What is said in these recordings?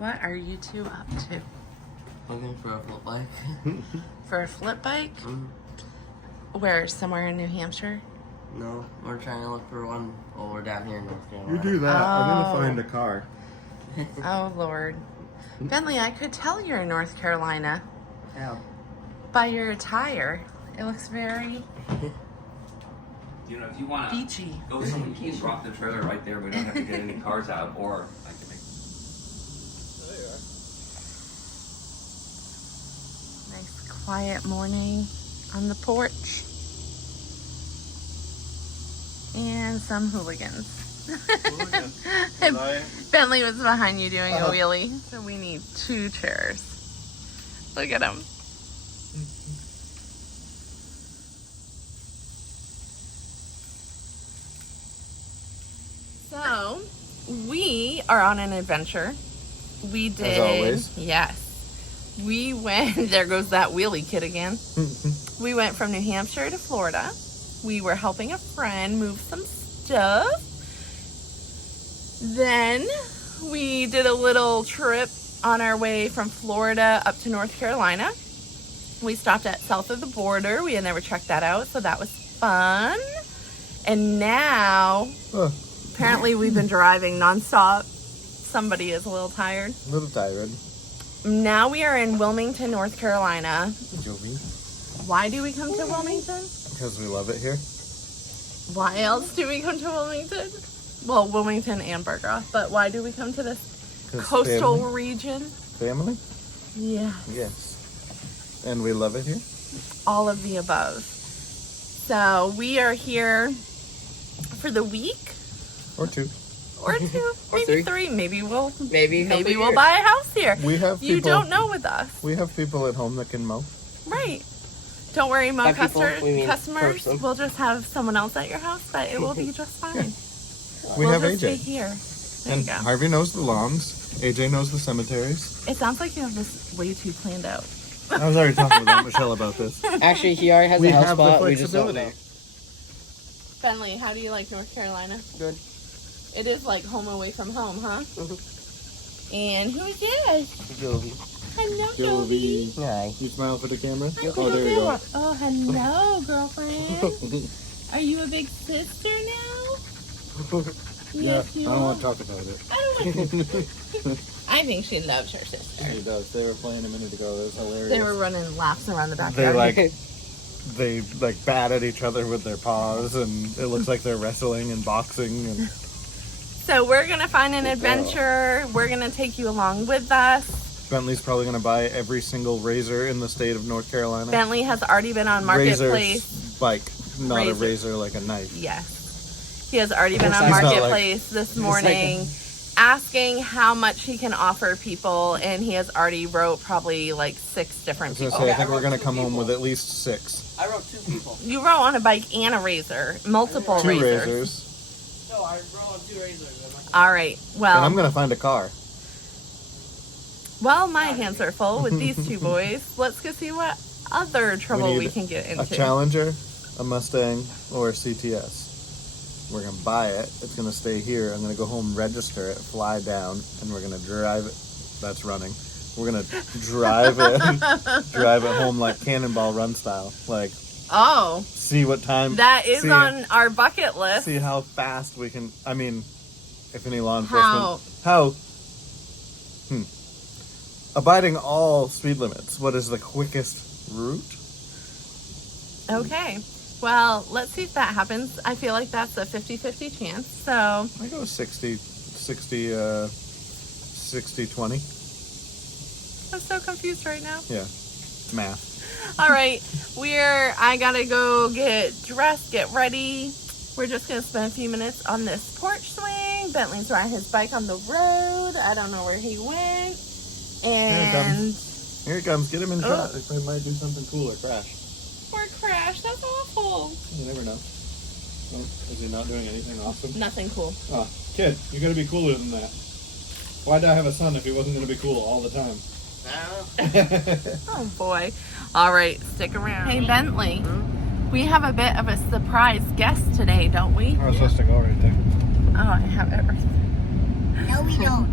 What are you two up to? Looking for a flip bike. For a flip bike? Where? Somewhere in New Hampshire? No, we're trying to look for one while we're down here in North Carolina. You do that. I'm gonna find a car. Oh, Lord. Bentley, I could tell you're in North Carolina How? by your attire. It looks very You know, if you want to beachy. go somewhere, you can drop the trailer right there. We don't have to get any cars out, or I can make. Nice quiet morning on the porch. And some hooligans. Bentley was behind you doing a wheelie. So we need 2 chairs. Look at him. So, we are on an adventure. We did. As always. Yes. We went, there goes that wheelie kid again. We went from New Hampshire to Florida. We were helping a friend move some stuff. Then we did a little trip on our way from Florida up to North Carolina. We stopped at south of the border. We had never checked that out, so that was fun. And now, apparently we've been driving nonstop. Somebody is a little tired. A little tired. Now we are in Wilmington, North Carolina. Joey. Why do we come to Wilmington? Because we love it here. Why else do we come to Wilmington? Well, Wilmington and Burgos, but why do we come to this 'Cause coastal family. region? Family? Yeah, Yes. And we love it here. all of the above. So we are here for the week Or 2. or 2, maybe 3. Maybe we'll Maybe we'll buy a house here. We have You people. don't know with us, We have people at home that can mow. right? Don't worry, Mo. By people, we mean Customers, person. we'll just have someone else at your house, but it will be just fine. We we'll have just be AJ. here. There And you go. Harvey knows the lawns. AJ knows the cemeteries. It sounds like you have this way too planned out. I was already talking with Michelle about this. Actually, he already has We a house have the spot. We just don't know. flexibility. Bentley, how do you like North Carolina? Good. It is like home away from home, huh? Mhm. And who's this? Joey. Hello, Joey. Joey. Hi. You smile for the camera? Hi, Oh, there you go. Oh, hello, girlfriend. Are you a big sister now? Yeah, Yes, you I don't are. want to talk about it. I don't want I think she loves her sister. He does. They were playing a minute ago. It was hilarious. They were running laps around the They backyard. they bat at each other with their paws, and it looks like they're wrestling and boxing. And So we're going to find an adventure. We're going to take you along with us. Bentley's probably going to buy every single razor in the state of North Carolina. Bentley has already been on Razor's Marketplace. bike, not a Razor. razor like a knife. Yes. He has already been on He's not like- Marketplace this morning asking how much he can offer people, and he has already wrote probably like 6 I different was going to people. say, I think we're going to come home with at least 6. I wrote 2 people. You wrote on a bike and a razor. Multiple 2 razors. razors. No, I wrote on 2 razors. All right. And I'm Well, going to find a car. my hands are full with these 2 boys. Let's go see what other trouble we need can get A into. Challenger, a Mustang, or a CTS. We're going to buy it. It's going to stay here. I'm going to go home, register it, fly down, and we're going to drive it. That's running. We're going to drive it home like Cannonball Run style. Like, Oh, see what time. that is see, on our bucket list. See how fast we can. I mean, if any law enforcement. Abiding all speed limits. What is the quickest route? Okay. Well, let's see if that happens. I feel like that's a 50-50 chance. So, I go 60, 20. I'm so confused right now. Yeah, it's math. All right. I gotta go get dressed, get ready. We're just gonna spend a few minutes on this porch swing. Bentley's riding his bike on the road. I don't know where he went. And Here it comes. Get him in Oh. shot. They might do something cool or crash. or crash. That's awful. You never know. Oh, is he not doing anything awesome? Nothing cool. Oh, kid, you gotta be cooler than that. Why'd I have a son if he wasn't gonna be cool all the time? Oh boy. All right, stick around. Hey Bentley, we have a bit of a surprise guest today, don't we? I was supposed to go right there. Oh, I have everything. No, we don't.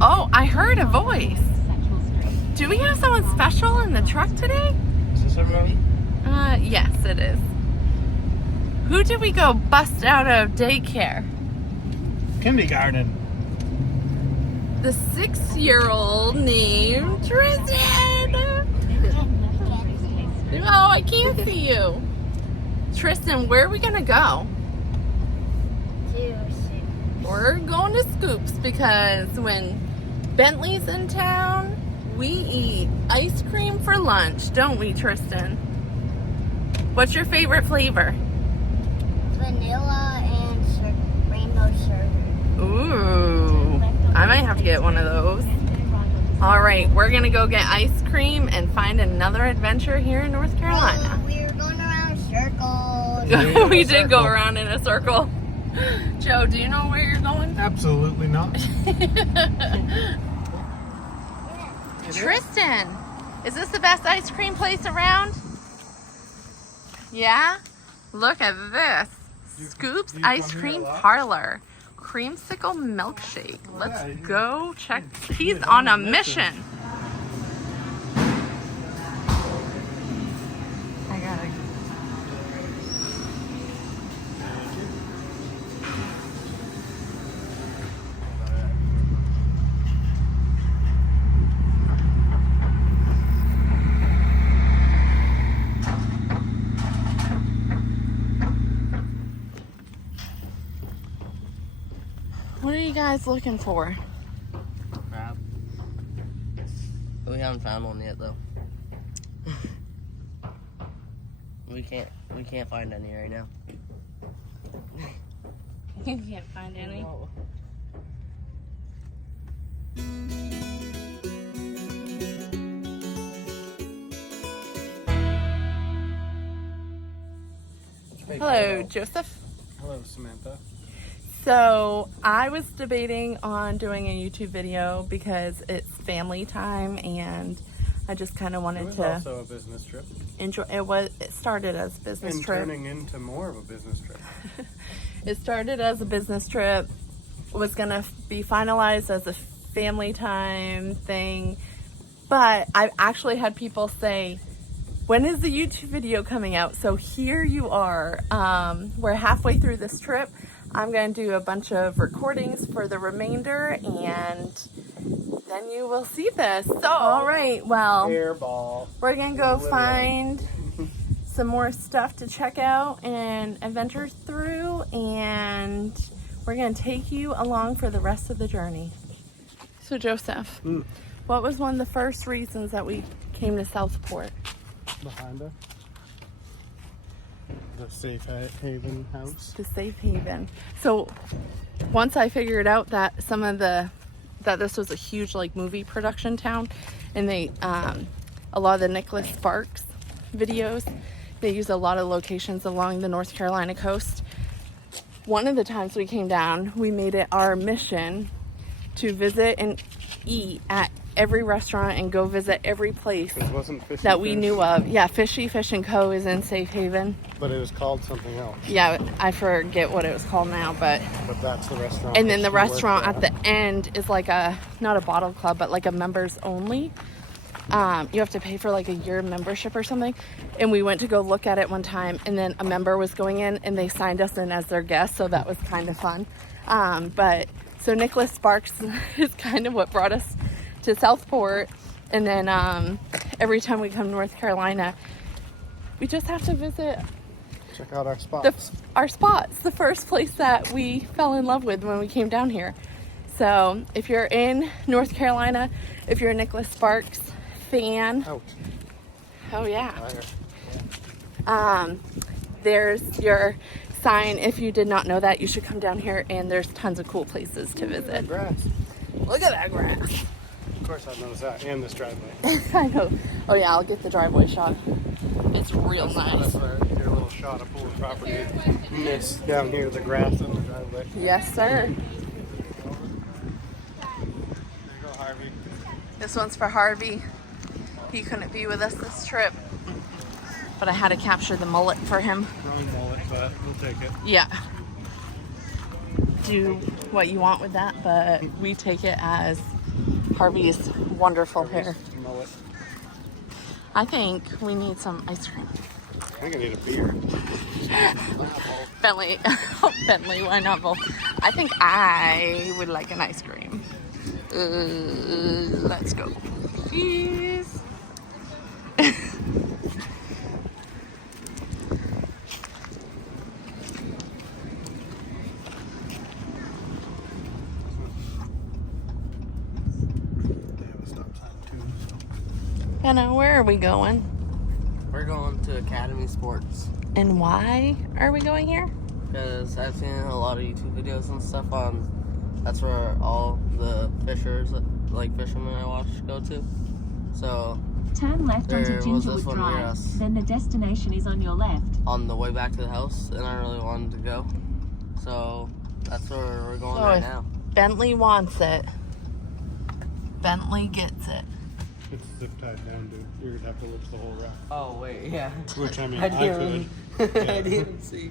Oh, I heard a voice. Do we have someone special in the truck today? Is this everybody? Yes, it is. Who did we go bust out of daycare? Kindergarten. The 6-year-old named Tristan. Oh, I can't see you. Tristan, where are we gonna go? We're going to Scoops because when Bentley's in town, we eat ice cream for lunch, don't we, Tristan? What's your favorite flavor? Vanilla and rainbow sherbet. Ooh, I might have to get one of those. All right, we're gonna go get ice cream and find another adventure here in North Carolina. We were going around in circles. We did go around in a circle. Joe, do you know where you're going? Absolutely not. Tristan, is this the best ice cream place around? Yeah? Look at this. Scoops do you come Ice here Cream a lot? Parlor. Creamsicle milkshake. Let's yeah, you- go check. He's on a mission. I gotta. What are you guys looking for? Crab. We haven't found one yet though. We can't find any right now. You can't find any. Hello, Joseph. Hello, Samantha. So I was debating on doing a YouTube video because it's family time and I just kind of It wanted was to also a business trip. enjoy. It started as a business And trip. turning into more of a business trip. It started as a business trip, was gonna be finalized as a family time thing, but I've actually had people say, when is the YouTube video coming out? So here you are. We're halfway through this trip. I'm gonna do a bunch of recordings for the remainder and then you will see this. So, all right, well, Airball. we're gonna go Literally. find some more stuff to check out and adventure through, and we're gonna take you along for the rest of the journey. So Joseph, what was one of the first reasons that we came to Southport? Behind us. The safe haven house. The safe haven. So once I figured out that that this was a huge like movie production town, and they a lot of the Nicholas Sparks videos, they use a lot of locations along the North Carolina coast. One of the times we came down, we made it our mission to visit and eat at every restaurant and go visit every place It wasn't Fishy that we Fish, knew of. Yeah, Fishy Fish and Co. is in Safe Haven. But it was called something else. Yeah, I forget what it was called now, but But that's the restaurant. and that then the she worked restaurant at the end is like a, not a bottle club, but like a members only. You have to pay for like a year membership or something. And we went to go look at it one time, and then a member was going in and they signed us in as their guest. So that was kind of fun. But so Nicholas Sparks is kind of what brought us to Southport. And then every time we come to North Carolina, we just have to visit Check out our spots. our spots. The first place that we fell in love with when we came down here. So if you're in North Carolina, if you're a Nicholas Sparks fan, Ouch. oh yeah, Fire. there's your sign. If you did not know that, you should come down here, and there's tons of cool places to visit. Grass. Look at that grass. Of course I noticed that. And this driveway. I know. Oh yeah, I'll get the driveway shot. It's real nice. That's your little shot of pool property. Miss down here, the grass on the driveway. Yes, sir. There you go, Harvey. This one's for Harvey. He couldn't be with us this trip, but I had to capture the mullet for him. Wrong mullet, but we'll take it. Yeah. Do what you want with that, but we take it as Harvey's wonderful hair. Mullet. I think we need some ice cream. I think I need a beer. Bentley, Bentley, why not both? I think I would like an ice cream. Let's go. Cheese. Benna, where are we going? We're going to Academy Sports. And why are we going here? Because I've seen a lot of YouTube videos and stuff on. That's where all the fishers, like fishermen I watch, go to. So Turn left onto there was this Gingerwood one near Drive, us then the destination is on your left. on the way back to the house, and I really wanted to go. So that's where we're going So right if now. Bentley wants it, Bentley gets it. It's zip tied down, dude. You're gonna have to lift the whole rack. Oh wait, yeah. Which I mean, I I didn't. could. I Yeah. didn't see.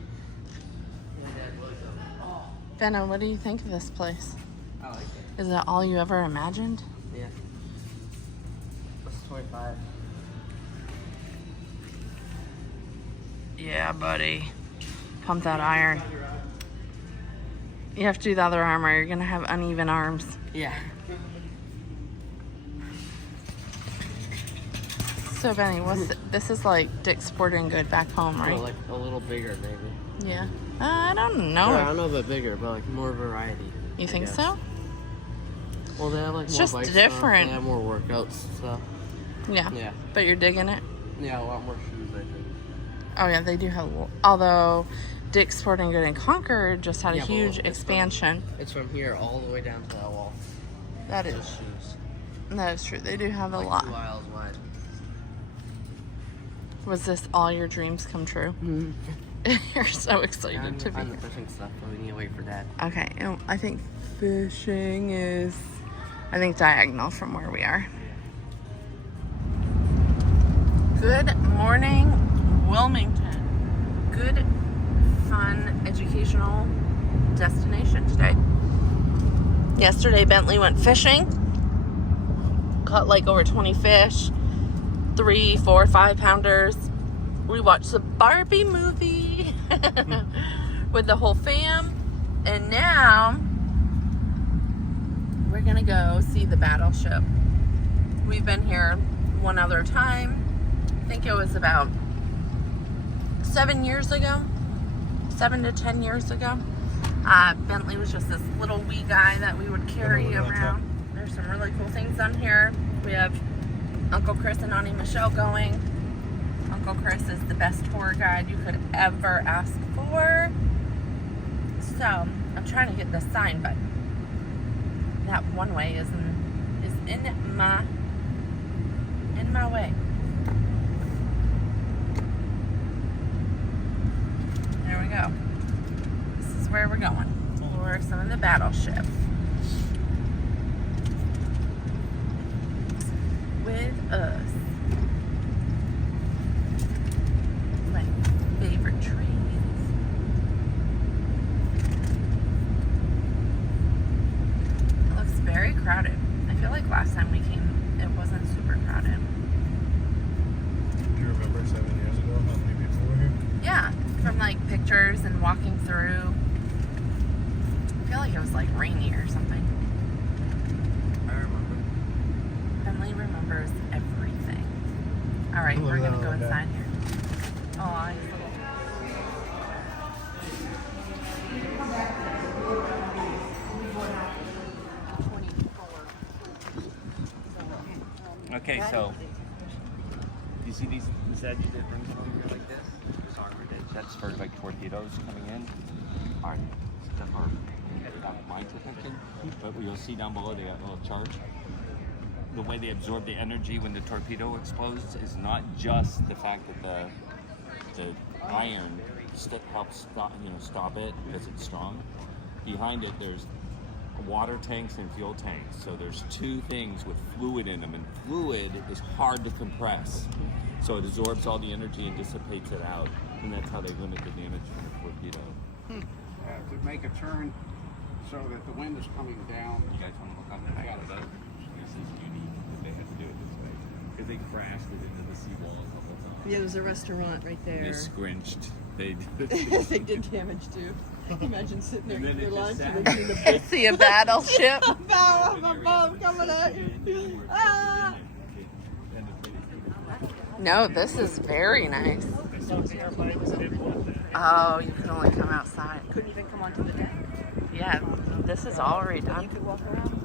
Benna, what do you think of this place? I like it. Is that all you ever imagined? Yeah. That's 25. Yeah, buddy. Pump that iron. You have to do the other arm or you're gonna have uneven arms. Yeah. So Benny, this is like Dick's Sporting Good back home, Or right? like a little bigger, maybe. Yeah. I don't know. Or I don't know if it's bigger, but like more variety. You I think guess. so? Well, they have like It's more just bike different. Stuff. They have more workouts stuff. Yeah. Yeah. But you're digging it? Yeah, a lot more shoes, I think. Oh yeah, they do have. Although Dick's Sporting Good in Concord just had a Yeah, but huge it's expansion. It's from here all the way down to that wall. That Those is shoes. that is true. They do have a Like lot. 2 aisles wide. Was this all your dreams come true? You're so excited I'm to gonna be find the fishing stuff, but we need to wait for Dad. Okay, and I think fishing is, I think, diagonal from where we are. Good morning, Wilmington. Good, fun, educational destination today. Yesterday, Bentley went fishing. Caught like over 20 fish, 3, 4, 5 pounders. We watched the Barbie movie with the whole fam. And now we're gonna go see the Battleship. We've been here one other time. I think it was about 7 years ago, 7 to 10 years ago. Bentley was just this little wee guy that we would carry around. There's some really cool things on here. We have Uncle Chris and Auntie Michelle going. Uncle Chris is the best tour guide you could ever ask for. So I'm trying to get this sign, but that one way is in my way. There we go. This is where we're going. For some of the Battleship. With us. My favorite trees. It looks very crowded. I feel like last time we came, it wasn't super crowded. Do you remember 7 years ago how many people were here? Yeah, from like pictures and walking through. I feel like it was like rainy or something. I remember. Bentley remembers everything. All right, we're gonna go inside here. Oh, Okay, so you see these edges that brings over here like this? This armored edge, that's for like torpedoes coming in. Are stuff are not mine attention, but you'll see down below they got a little charge. The way they absorb the energy when the torpedo explodes is not just the fact that the iron helps stop it because it's strong. Behind it, there's water tanks and fuel tanks. So there's two things with fluid in them, and fluid is hard to compress. So it absorbs all the energy and dissipates it out, and that's how they limit the damage from the torpedo. To make a turn so that the wind is coming down. You guys want to look on the back of the boat? this is unique that they had to do it this way because they crashed it into the seawall a couple of times. Yeah, there's a restaurant right there. They squinched. They did. They did damage too. Imagine sitting there And then eating your it lunch just and sat then seeing the I see a battleship. bow of a bomb coming at you. Ah! No, this is very nice. Oh, you can only come outside. Couldn't even come onto the deck. Yeah, this is already done. You could walk around.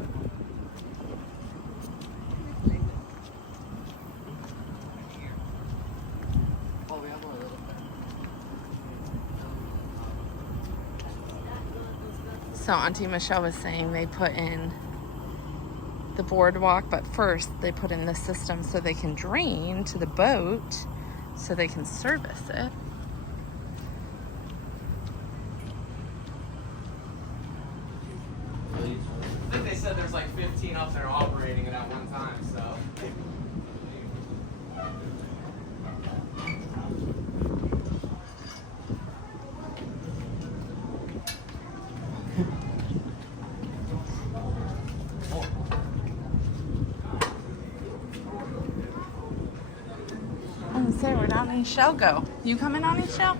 Oh, we have one of those. So Auntie Michelle was saying they put in the boardwalk, but first they put in the system so they can drain to the boat so they can service it. I think they said there's like 15 up there operating it at one time, so. And say we're down in Shell Go. You coming on in Shell?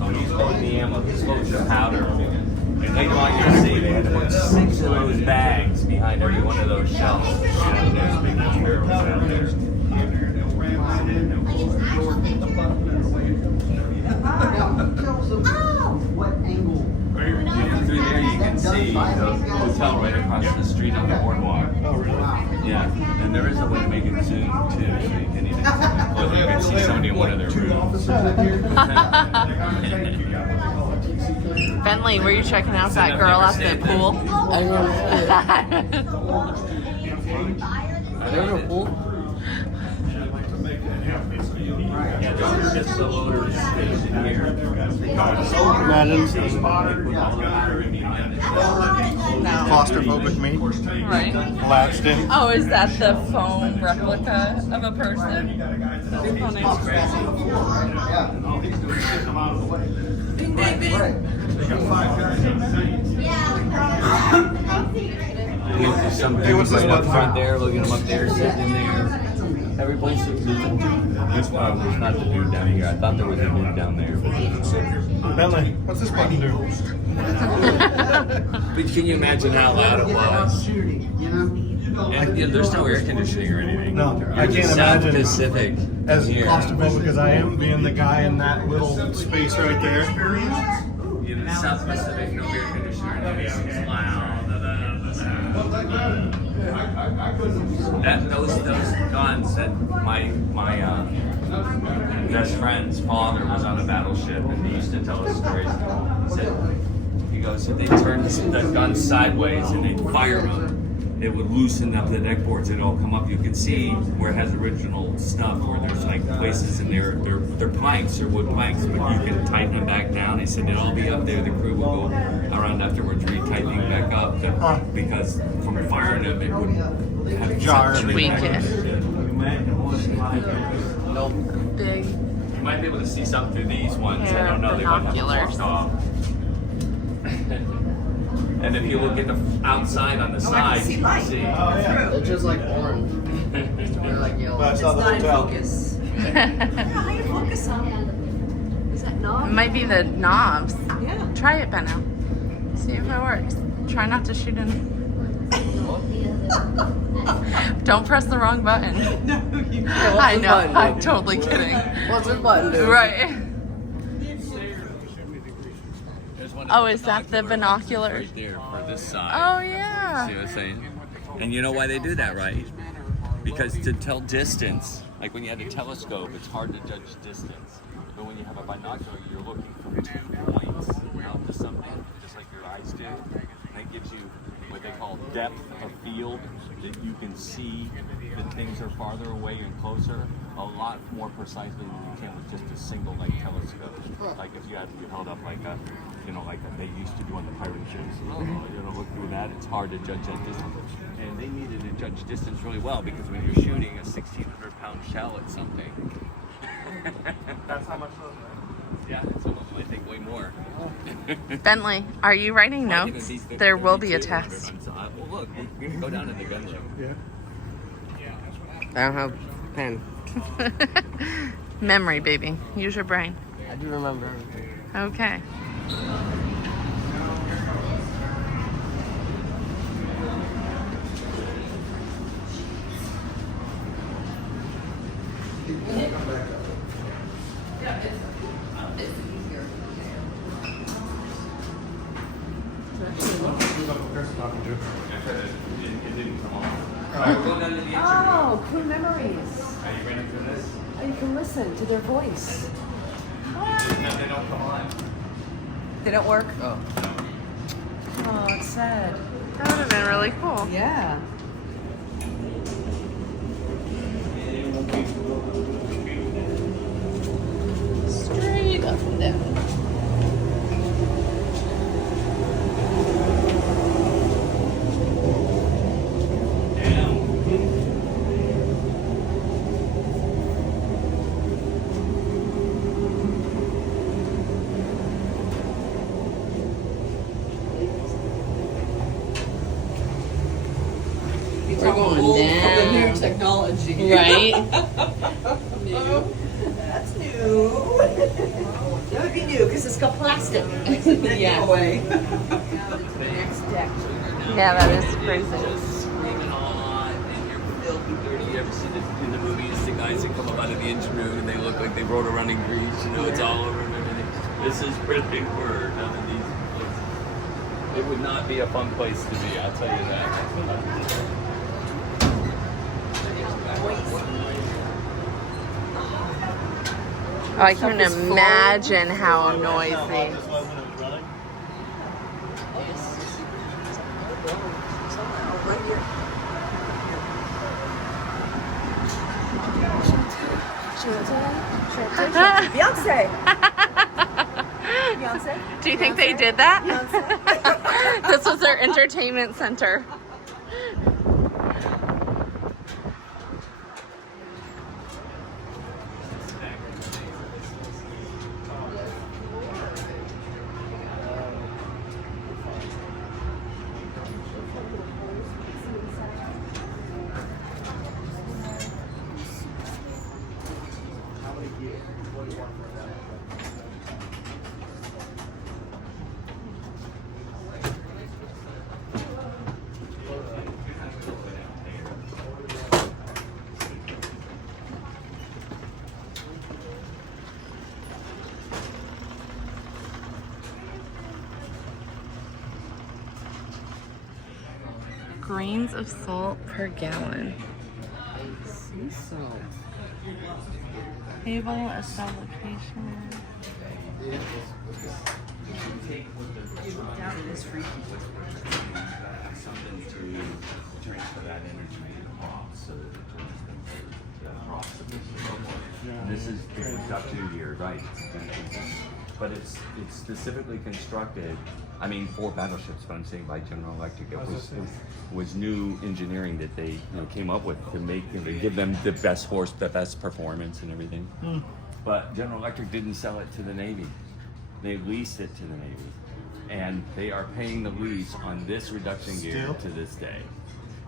Oh, he's loading the ammo, he's loading the powder. And later on you'll see they had to put 6 of those bags behind every one of those shells. And there's big barrels out there. Through there you can see the hotel right across the street on the boardwalk. Oh, really? Yeah, and there is a way to make it zoom too, so you can even look, you can see somebody in one of their rooms. Bentley, were you checking out that girl at the pool? I remember pool. Just the loaders station here. Imagine claustrophobic me Right. latched in. Oh, is that the foam replica of a person? That's funny. Hey, what's this right up button front for? there? Look at them up there, sitting in there. Everybody's this one was not the dude down here. I thought there was a dude down there. Bentley, what's this button do? But can you imagine how loud it was? And, yeah, there's no air conditioning or anything. No, You're I in can't South imagine. Pacific As here. claustrophobic as I am, being the guy in that little space right there. In the South Pacific, no air conditioner. It's loud. Those guns that my best friend's father was on a battleship, and he used to tell us stories. He goes, if they turned the gun sideways and they fired them, it would loosen up the deck boards and it'll come up. You can see where it has original stuff, where there's like places in there, they're planks or wood planks, but you can tighten them back down. He said it'll all be up there. The crew will go around afterwards, retightening back up because from firing them, it would have Jar Tweak it. Nope. Big. You might be able to see something through these ones. I don't know. They might have Binoculars. blocked off. And if you look at the outside on the side, you can see. They're just like orange. They're like yellow. I saw the Not in hotel. focus. It How you focus on? Is that knob? might be the knobs. Yeah. Try it, Benno. See if it works. Try not to shoot in. Don't press the wrong button. No, you I know. button do? I'm totally kidding. What's this button do? Right. There's one Oh, is that the binoculars? right there for this side. Oh, See yeah. what I'm saying? And you know why they do that, right? Because to tell distance, like when you had a telescope, it's hard to judge distance. But when you have a binocular, you're looking from 2 points out to something, just like your eyes do. And that gives you what they call depth of field, that you can see that things are farther away and closer a lot more precisely than you can with just a single like telescope. Like if you held up like a, like they used to do on the pirate ships. Look through that. It's hard to judge that distance. And they needed to judge distance really well because when you're shooting a 1,600-pound shell at something. That's how much those are. Yeah, some of them I think way more. Bentley, are you writing Like, notes? these 50, There will be a 100, test. Well, look, we can go down to the gun show. Yeah. I don't have a pen. Memory, baby. Use your brain. I do remember everything. Okay. Who's Uncle Chris talking to? It didn't come on. Oh. Go down to the interview. Oh, cool memories. Are you ready for this? Oh, you can listen to their voice. No, they don't come on. They don't work? Oh. Oh, it's sad. That would have been really cool. Yeah. Straight up and down. We're going down. The new technology. Right? New. That's new. That would be new because it's got plastic. Yeah. Away. Next deck. Yeah, that is crazy. Screaming on, and you're filthy dirty. You ever see in the movies the guys that come up out of the engine room and they look like they rode around in grease? You know, it's all over and everything. This is pretty word. None of these places. It would not be a fun place to be. I'll tell you that. Oh, I can imagine how noisy. Beyonce. Beyonce. Do you think they did that? This was their entertainment center. Grains of salt per gallon. Sea salt. Table, establishment. Something to transfer that energy off so that it cross the This is it was up to your right, but it's specifically constructed. I mean, for battleships, but I'm saying by General Electric, it was new engineering that they came up with to make give them the best performance and everything. But General Electric didn't sell it to the Navy; they leased it to the Navy, and they are paying the lease on this reduction gear to this day.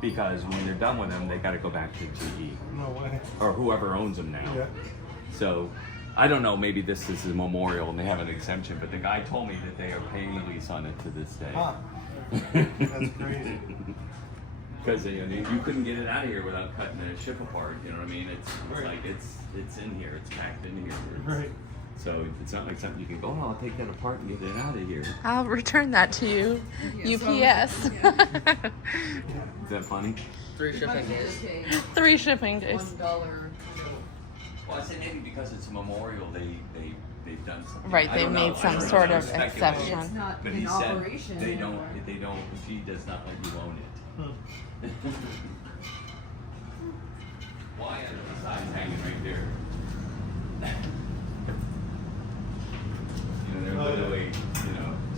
Because when they're done with them, they got to go back to GE No way. or whoever owns them now. Yeah. So I don't know, maybe this is a memorial and they have an exemption, but the guy told me that they are paying the lease on it to this day. Huh. That's crazy. Because you couldn't get it out of here without cutting the ship apart. You know what I mean? It's like it's in here. It's packed in here. Right. So it's not like something you can go, oh, I'll take that apart and get it out of here. I'll return that to you. UPS. Is that funny? 3 shipping days. 3 shipping days. $1. Well, I say maybe because it's a memorial, they've done something. Right, I they don't made know. I some don't know. sort I'm of speculating. exception. It's not But in he said operation they anymore. don't. He does not let you own it. Why under the side's hanging right there? They're literally,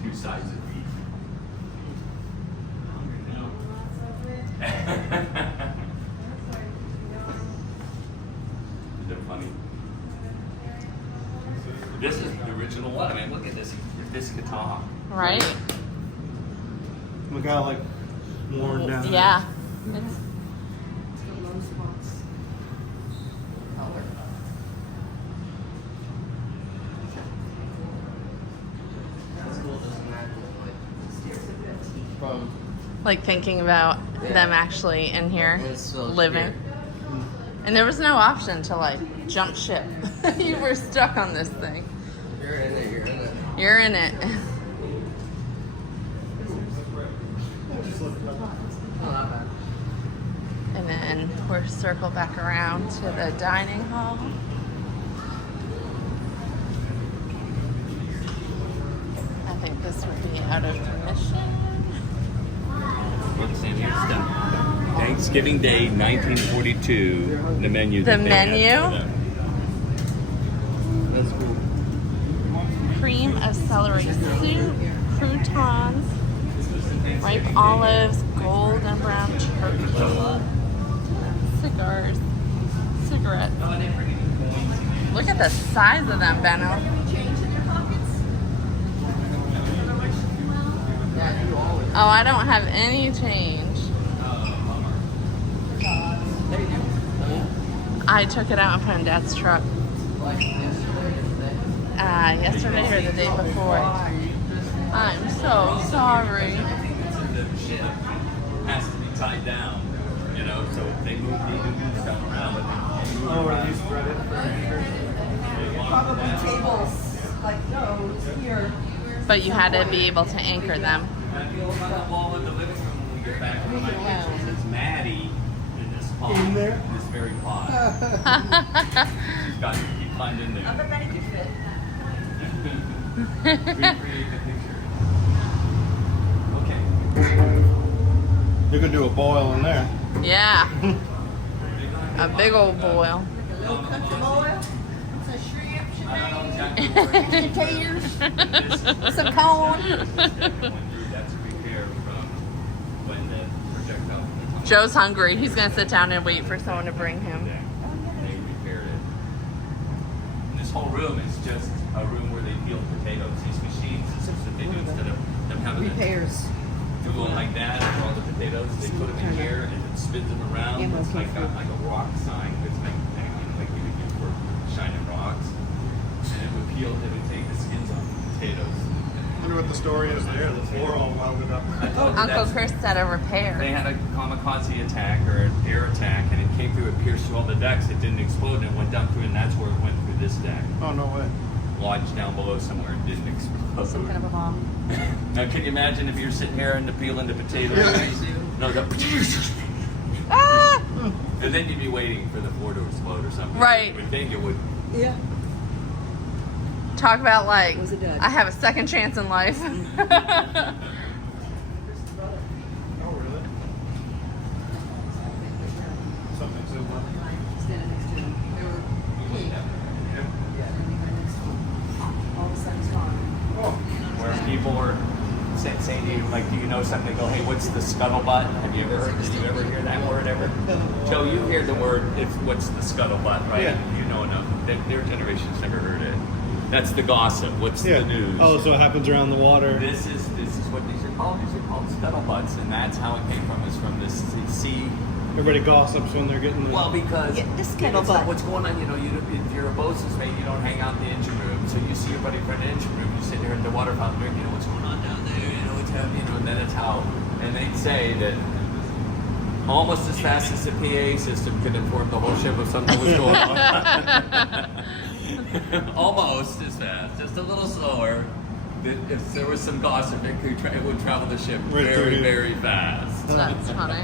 2 sides of beef. Is that funny? This is original one. I mean, look at this guitar. Right? Look how like worn down. Yeah. From Like thinking about them actually in here it's so living. weird. And there was no option to like jump ship. You were stuck on this thing. You're in it. You're in it. You're in it. And then we're circle back around to the dining hall. I think this would be out of commission. Look, Sam, here's stuff. Thanksgiving Day, 1942. The menu. The that they had menu? for them. That's cool. Cream of celery soup, croutons, ripe olives, golden brown turkey, cigars, cigarettes. Look at the size of them, Benno. Oh, I don't have any change. I took it out and put it in Dad's truck. Yesterday or the day before. I'm so sorry. The ship has to be tied down, you know, so if they need to move stuff around. But Oh, are these threaded? Probably tables like those here. But you had to be able to anchor them. if you look on the wall in the living room when we get back to my kitchen, it says Maddie in this pot. In there? In this very pot. She's got to keep climbing in I there. bet Betty could fit. Recreate the picture. Okay. You could do a boil in there. Yeah. A big old boil. A little country oil, some shrimp, I don't know exactly where it is. potatoes, This- some corn. That's repair from when the projectile. Joe's hungry. He's going to sit down and wait for someone to bring him. They repaired it. And this whole room is just a room where they peel potatoes. These machines, this is what they do instead of them having to Repairs. do it like that for all the potatoes. They put them in here and it spins them around. It's like a rock sign. It's like you would use for shining rocks. And it would peel. It would take the skins off the potatoes. I wonder what the story is there. The floor all welded up. I thought Uncle that's- Chris said a They repair. had a kamikaze attack or an air attack, and it came through. It pierced through all the decks. It didn't explode, and it went down through, and that's where it went through this deck. Oh, no way. Lodged down below somewhere and didn't explode. Some kind of a bomb. Now, can you imagine if you're sitting here and peeling the potatoes? No, the Ah! and then you'd be waiting for the floor to explode or something. Right. You would think it would. Yeah. Talk about like, Was it done? I have a second chance in life. Oh, really? Something's in there. Standing next to him. They were all of a sudden it's gone. Where people were saying to you, like, do you know something? They go, hey, what's the scuttlebutt? Have you ever heard? Did you ever hear that word ever? Joe, you hear the word? It's what's the scuttlebutt, right? Yeah. You know enough. Their generation's never heard it. That's the gossip. What's Yeah. the news? Oh, so it happens around the water. This is what these are called. These are called scuttlebutts, and that's how it came from. Is from this sea. Everybody gossips when they're getting the... Well, because Get the it's scuttlebutt. not what's going on. You know, if you're a bosun's mate, you don't hang out in the engine room. So you see your buddy from the engine room. You sit there in the water fountain. You know what's going on down there. You know what's happening. You know, and then it's how. And they'd say that almost as fast as the PA system could inform the whole ship of something was going on. Almost as fast, just a little slower. If there was some gossip, it would travel the ship Right through very, here. very fast. That's funny.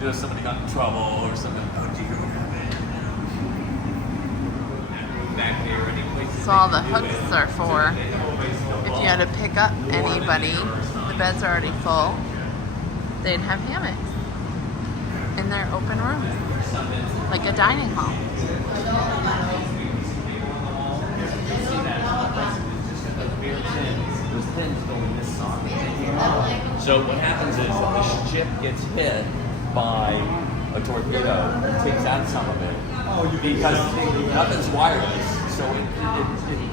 You know, somebody got in trouble or something. Oh, do you know what happened? Back here, any places So all they the can do hooks it. are for They have a place to go if you had to pick up anybody, the beds are already full, they'd have hammocks in their open rooms, like a dining hall. So what happens is if the ship gets hit by a torpedo, it takes out some of it. Because nothing's wireless, so it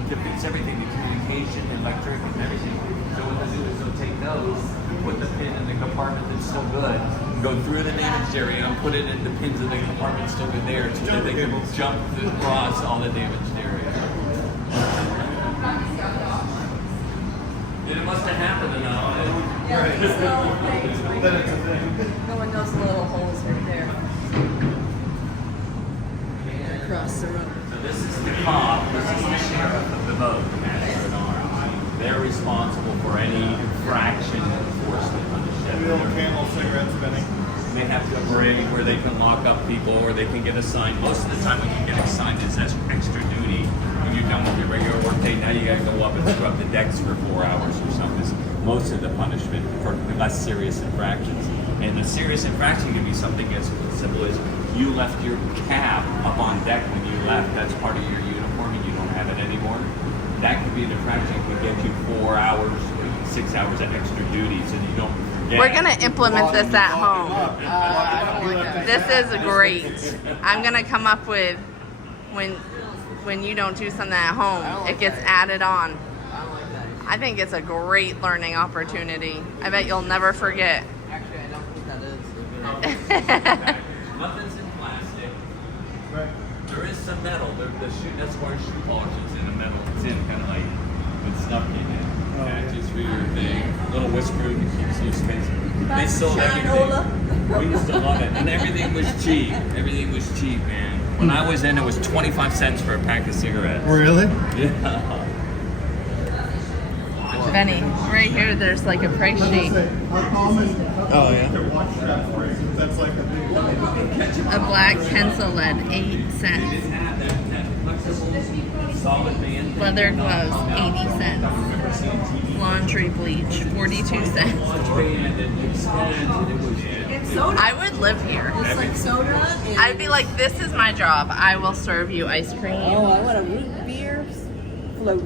defeats everything to communicate communication, electric, and everything. So what they'll do is they'll take those, put the pin in the compartment that's still good, go through the damaged area, and put it in the pins in the compartment still good there, so that they can jump across all the damaged area. And it must have happened enough. Yeah, it's no one knows the little holes right there. Across the road. So this is the cop, this is the sheriff of the boat, the master at arms. They're responsible for any infraction enforcement on the ship. The old Camel cigarette spinning. They have to brig where they can lock up people or they can get assigned. Most of the time when you get assigned is extra duty. When you're done with your regular work day, now you gotta go up and scrub the decks for 4 hours or something. It's most of the punishment for less serious infractions. And a serious infraction can be something as simple as you left your cap up on deck when you left. That's part of your uniform and you don't have it anymore. That could be an infraction. It could get you 4 hours, 6 hours of extra duty so you don't forget. We're gonna implement this at home. This is great. I'm gonna come up with when you don't do something at home, it gets added on. I think it's a great learning opportunity. I bet you'll never forget. Actually, I don't think that is. Nothing's in plastic. There is some metal. The shoe, that's why shoe polish is in the metal. It's in kind of like with stuff in it. Patches for your thing. Little whisper that keeps you space. They sold everything. We used to love it. And everything was cheap. Everything was cheap, man. When I was in, it was 25 cents for a pack of cigarettes. Really? Yeah. Benny, right here, there's like a price sheet. Oh yeah. That's like A black pencil lead, 8 cents. Leather gloves, 80 cents. Laundry bleach, 42 cents. I would live here. It's like soda. And I'd be like, this is my job. I will serve you ice cream. oh, I want a root beer float.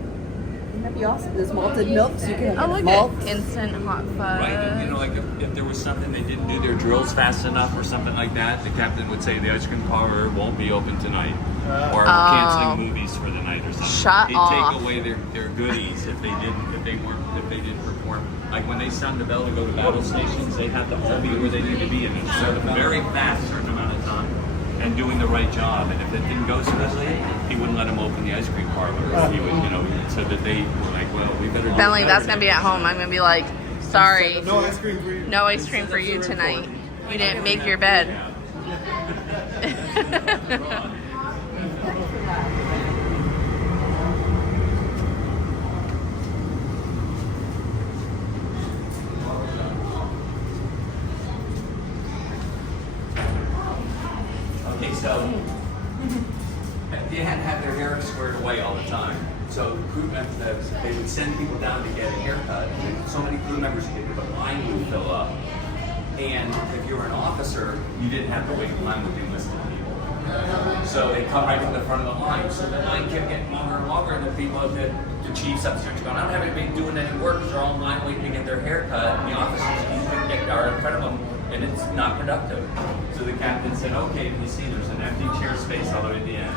That'd be awesome. There's malted milk, so you can Oh, have look malt. at instant hot fudge. Right, you know, like if there was something they didn't do their drills fast enough or something like that, the captain would say the ice cream parlor won't be open tonight, or we're canceling movies for the night or something. Shut He'd off. take away their goodies if they didn't perform. Like when they sound the bell to go to battle stations, they have to all be where they need to be in a very fast certain amount of time and doing the right job. And if it didn't go smoothly, he wouldn't let them open the ice cream parlor. He would, you know, so that they were like, well, we better. Bentley, that's gonna be at home. I'm gonna be like, sorry, no ice cream for you. no ice cream for you tonight. You didn't make your bed. Okay, so they had to have their hair squared away all the time. So crew members, they would send people down to get a haircut. And so many crew members would get the line would fill up. And if you were an officer, you didn't have to wait in line with the enlisted people. So they come right from the front of the line. So the line kept getting longer and longer, and the people, the chiefs upstairs going, I don't have anybody doing any work because they're all in line waiting to get their haircut. And the officers are in front of them, and it's not productive. So the captain said, okay, you see there's an empty chair space all the way at the end.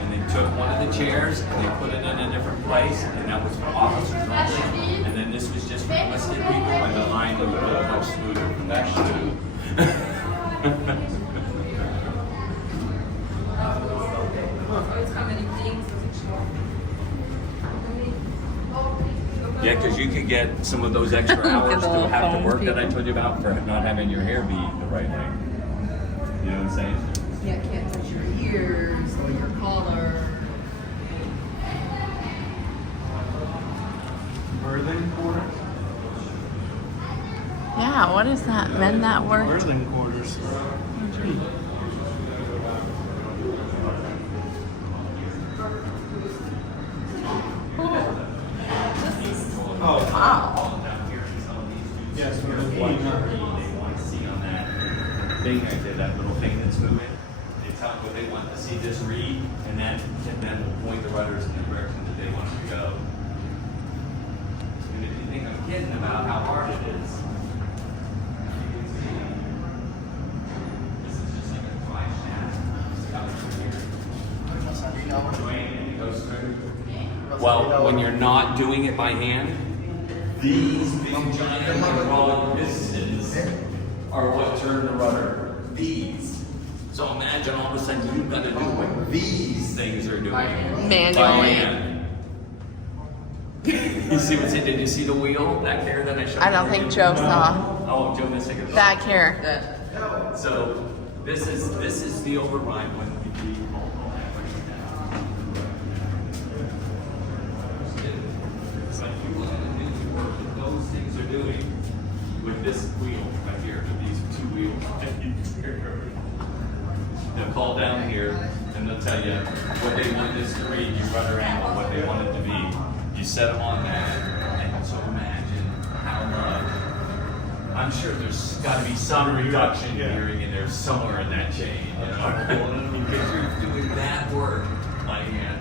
And they took one of the chairs and they put it in a different place, and that was for officers only. And then this was just for enlisted people, and the line would go much smoother from that too. Yeah, because you could get some of those extra hours to have to work that I told you about for not having your hair be the right way. You know what I'm saying? Yeah, can't touch your ears or your collar. Berthing quarters. Yeah, what is that? Men that work? Berthing quarters. Oh Wow. yes, we're They want to see on that thing right there, that little thing that's moving. They tell them what they want to see this read, and then we'll point the rudders in the direction that they want to go. And if you think I'm kidding about how hard it is, you can see this is just like a fly shaft. It's coming from here. And it goes through. Well, when you're not doing it by hand, these big giant hydraulic pistons are what turn the rudder. These. So imagine all of a sudden you've got to do what these things are doing. Manually. By hand. You see what's in? Did you see the wheel back there that I showed you? I don't think Joe saw. Oh, Joe missing it. Back here. So this is the override when it's like you want to do the work that those things are doing with this wheel right here, with these two wheels. They'll call down here and they'll tell you what they want this to read, your rudder angle, what they want it to be. You set them on that, and so imagine how much. I'm sure there's got to be some reduction gearing in there somewhere in that chain, you know, because you're doing that work by hand.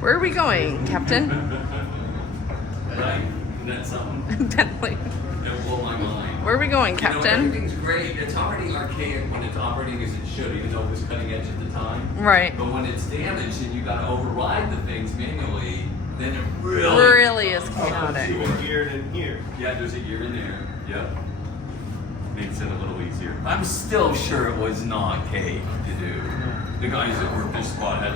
Where are we going, Captain? Right? Isn't that something? Bentley. It'll blow my mind. Where are we going, You know, Captain? everything's great. It's already archaic when it's operating as it should, even though it was cutting edge at the time. Right. But when it's damaged and you got to override the things manually, then it really Is chaotic. Geared in here. Yeah, there's a gear in there. Yep. Makes it a little easier. I'm still sure it was not cake to do. The guys that worked this spot had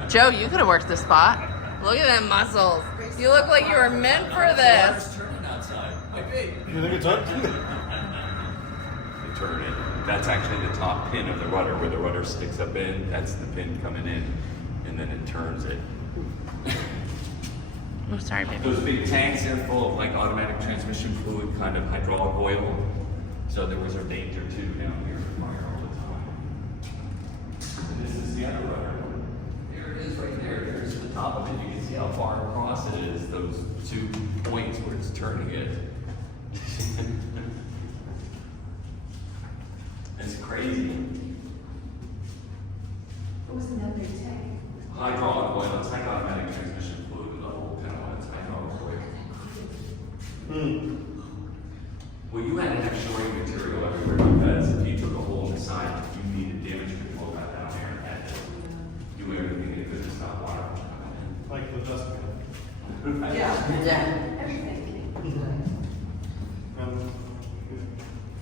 to do. Joe, you could have worked the spot. Look at them muscles. You look like you were meant for this. It's turning outside. I think. You think it's up? They turn it. That's actually the top pin of the rudder, where the rudder sticks up in. That's the pin coming in, and then it turns it. Oh, sorry, baby. Those big tanks, they're full of like automatic transmission fluid, kind of hydraulic oil. So there was a danger too down here with fire all the time. And this is the other rudder. There it is right there. There's the top of it. You can see how far across it is, those 2 points where it's turning it. It's crazy. What was the name of the tank? Hydraulic oil, it's like automatic transmission fluid, the whole kind of it's hydraulic oil. Well, you had to have shoring material everywhere because if you took a hole in the side, you needed damage control out down there and had to do everything you could to stop water from coming in. Like the dust pan. Yeah.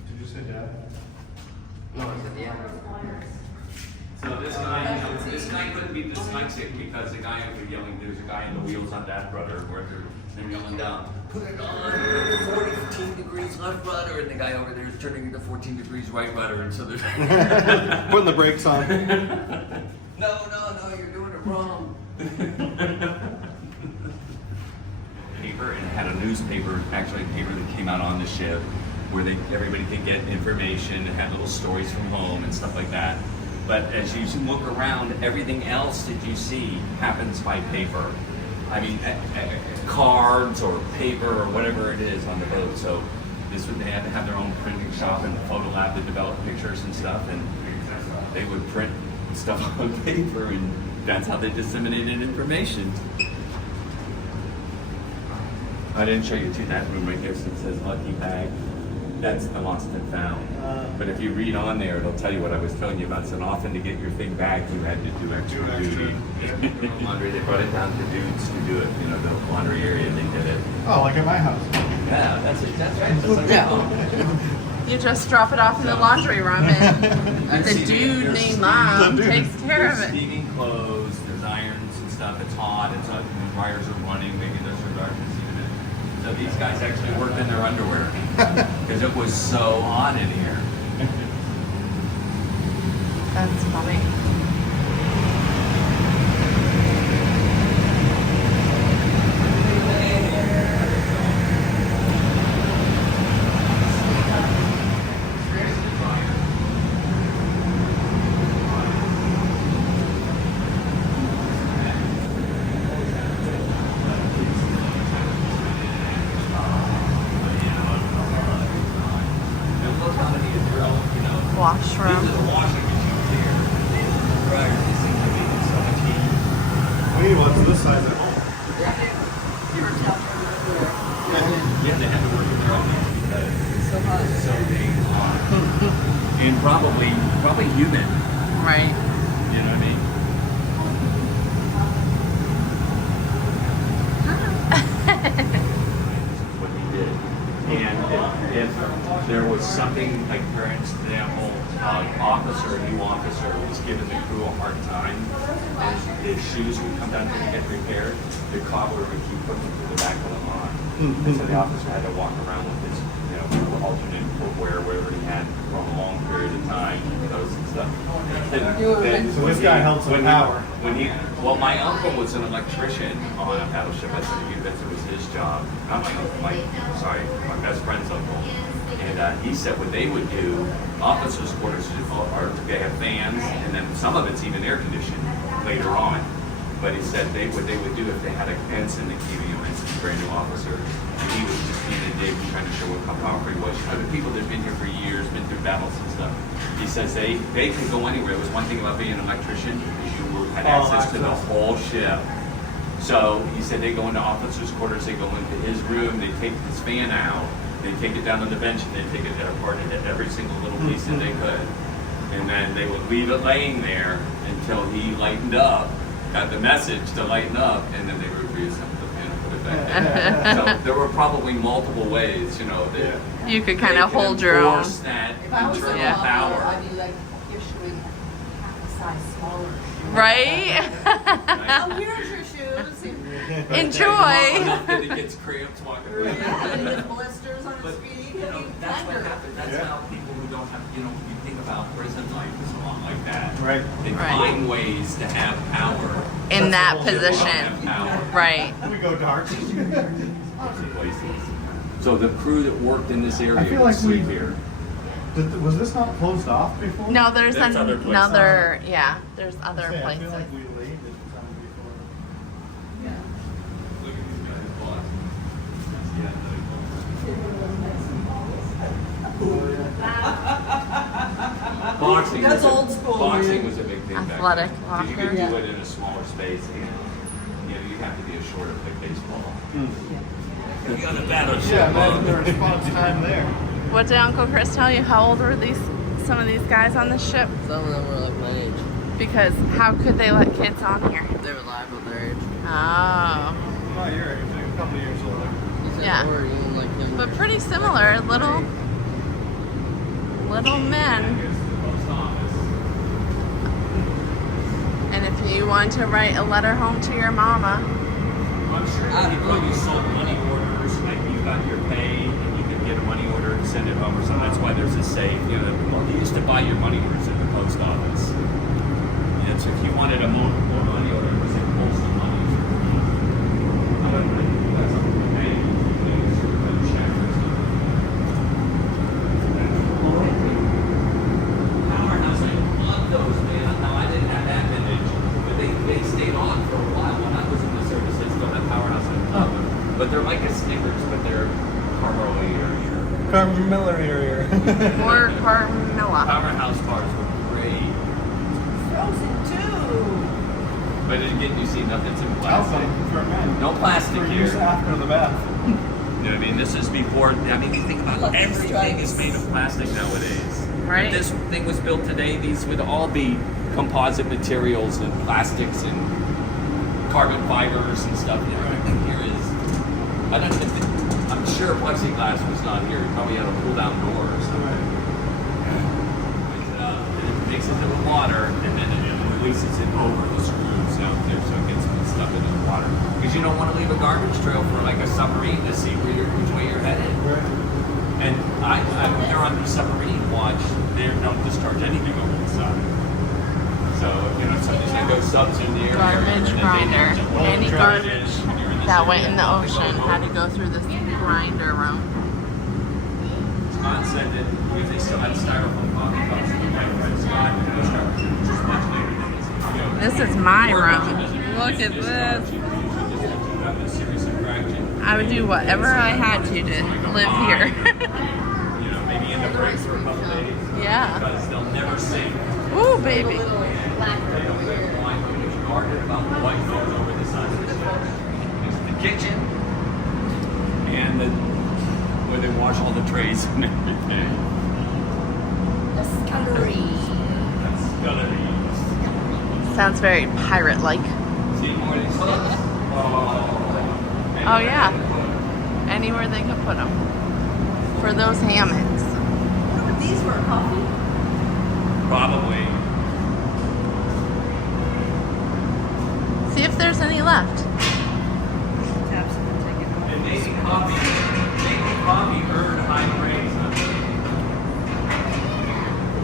Did you say dad? No, I said yeah. So this guy couldn't beat the snipes hit because the guy was yelling, there's a guy in the wheels on that rudder where they're yelling down, put it on 14 degrees left rudder, and the guy over there is turning into 14 degrees right rudder, and so there's Putting the brakes on. no, you're doing it wrong. Paper, and had a newspaper, actually a paper that came out on the ship where everybody could get information and had little stories from home and stuff like that. But as you look around, everything else that you see happens by paper. I mean, cards or paper or whatever it is on the boat. So they had to have their own printing shop and photo lab to develop pictures and stuff, and they would print stuff on paper, and that's how they disseminated information. I didn't show you to that room right there, so it says lucky bag. That's the lost and found. But if you read on there, it'll tell you what I was telling you about. So often to get your thing back, you had to do extra duty. Laundry, they brought it down to dudes to do it. You know, the laundry area, they did it. Oh, like at my house. Yeah, that's right. That's like Yeah. You just drop it off in the laundry room, and the dude named Mom takes care of it. Steaming clothes, there's irons and stuff. It's hot. It's the wires are running. Maybe there's a darkness even. So these guys actually worked in their underwear because it was so hot in here. That's funny. Washroom. This is a washing machine here. These dryers, these things are making so much heat. We need one to this size at home. Yeah, they have to work with their own heat because it's so hot. So dang hot. And probably humid. Right. You know what I mean? was something like, for example, officer, a new officer was giving the crew a hard time, and his shoes would come down to get repaired. The cobbler would keep putting them through the back of the line, and so the officer had to walk around with his, alternate footwear, whatever he had, for a long period of time, those and stuff. So this guy held some power. Well, my uncle was an electrician on a Battleship. It was his job. Not my uncle, my best friend's uncle. And he said what they would do, officers' quarters they have fans, and then some of it's even air conditioned later on. But he said what they would do if they had a ensign that came in, a brand new officer, and he was just being a dick, trying to show how powerful he was. The people that have been here for years, been through battles and stuff. He says they could go anywhere. It was one thing about being an electrician, is you had access to the whole ship. So he said they go into officers' quarters, they go into his room, they take his fan out, they take it down on the bench, and they take it apart and hit every single little piece that they could. And then they would leave it laying there until he lightened up, got the message to lighten up, and then they would reassemble the fan and put it back in. So there were probably multiple ways, that You could kind of hold your own. enforce that If I was a internal mom, power. I'd be like, issuing half a size smaller. Right? Oh, here's your shoes. Enjoy. Enough that he gets cramps walking around. And his blisters on his But, feet. that's what happens. That's how people who don't have, you think about prison life and so on like that. Right. They Right. find ways to have power. In that They don't position. have power. Right. We go dark. Places. So the crew that worked in this area I feel would like sleep we- here. Was this not closed off before? No, there's That's other places. another, there's other I feel places. like we laid it some before. Look at these guys' boss. Boxing. That's was a- old school, Boxing man. was a big thing back Athletic then. 'Cause you could locker. do it in a smaller space, and you have to be a shorter like baseball. You got a battleship. Yeah, imagine the response time there. What did Uncle Chris tell you? How old were some of these guys on the ship? Some of them were like my age. Because how could they let kids on here? They were live with their age. Oh. Not your age, a couple of years older. Yeah. Or even like younger. But pretty similar, little men. Here's the post office. And if you want to write a letter home to your mama, I'm sure people you sold money orders, like you got your pay and you could get a money order and send it home or something. That's why there's a safe. You used to buy your money orders at the post office. And so if you wanted a more money order, it was like postal money. That's something you pay. You sort of a check or something. Powerhouse, I love those, man. Now I didn't have that vintage, but they stayed on for a while when I was in the service. They still have Powerhouse. I love them. But they're like a Snickers, but they're Carmelo Carmilla area. or Carmilla. Powerhouse bars were great. Frozen too. But again, you see nothing's in plastic. For men. No plastic For here. use after the bath. You know what I mean? This is before, you think about everything is made of plastic nowadays. Right. If this thing was built today, these would all be composite materials and plastics and carbon fibers and stuff. Everything here is, I'm sure plexiglass was not here. It probably had a pull down door or something. It mixes it with water and then it releases it over the screws out there so it gets stuck into the water. Because you don't want to leave a garbage trail for like a submarine to see which way you're headed. And when they're on the submarine watch, they don't discharge anything over the side. So, somebody's going to go subs in the air. Garbage grinder. Any garbage that went in the ocean had to go through this grinder room. Scott said that if they still had styrofoam coffee cups, they might have Scott and those covers just much later than this. This is my room. Look at this. I would do whatever I had to live here. Maybe end up break for a couple days. Yeah. Because they'll never sink. Ooh, baby. They don't guarded about the white goes over the side of the ship. There's the kitchen and where they wash all the trays and everything. The scullery. That's scullery. Sounds very pirate-like. See more of these hooks? Oh, yeah. Anywhere they could put them. For those hammocks. coffee? Probably. See if there's any left. Taps and then take it off. And making coffee earned high grades.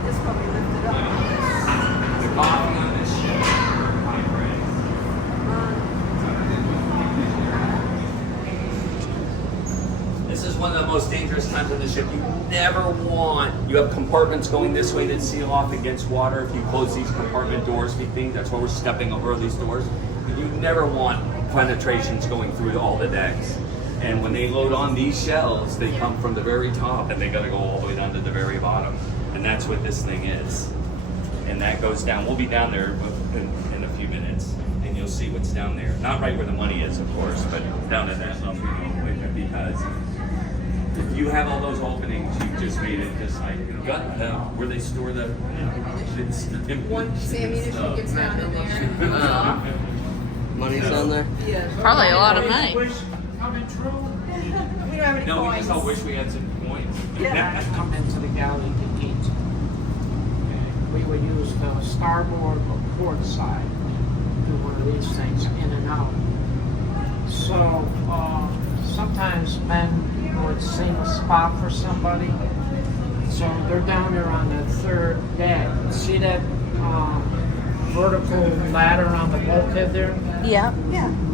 This probably lifted up on The coffee on this ship earned high grades. This is one of the most dangerous times on the ship. You never want, you have compartments going this way that seal off against water. If you close these compartment doors, if you think that's why we're stepping over these doors, you never want penetrations going through all the decks. And when they load on these shells, they come from the very top and they gotta go all the way down to the very bottom. And that's what this thing is. And that goes down. We'll be down there in a few minutes and you'll see what's down there. Not right where the money is, of course, but down in that level, because if you have all those openings, you just made it just like where they store the Once the ammunition gets down in there. Money's down there? Probably a lot of money. We don't have any No, we coins. just all wish we had some coins. Yeah. Come into the galley to eat. We would use the starboard or port side to do one of these things in and out. So sometimes men would sing a spot for somebody. So they're down there on the third deck. See that vertical ladder on the bulkhead there? Yeah.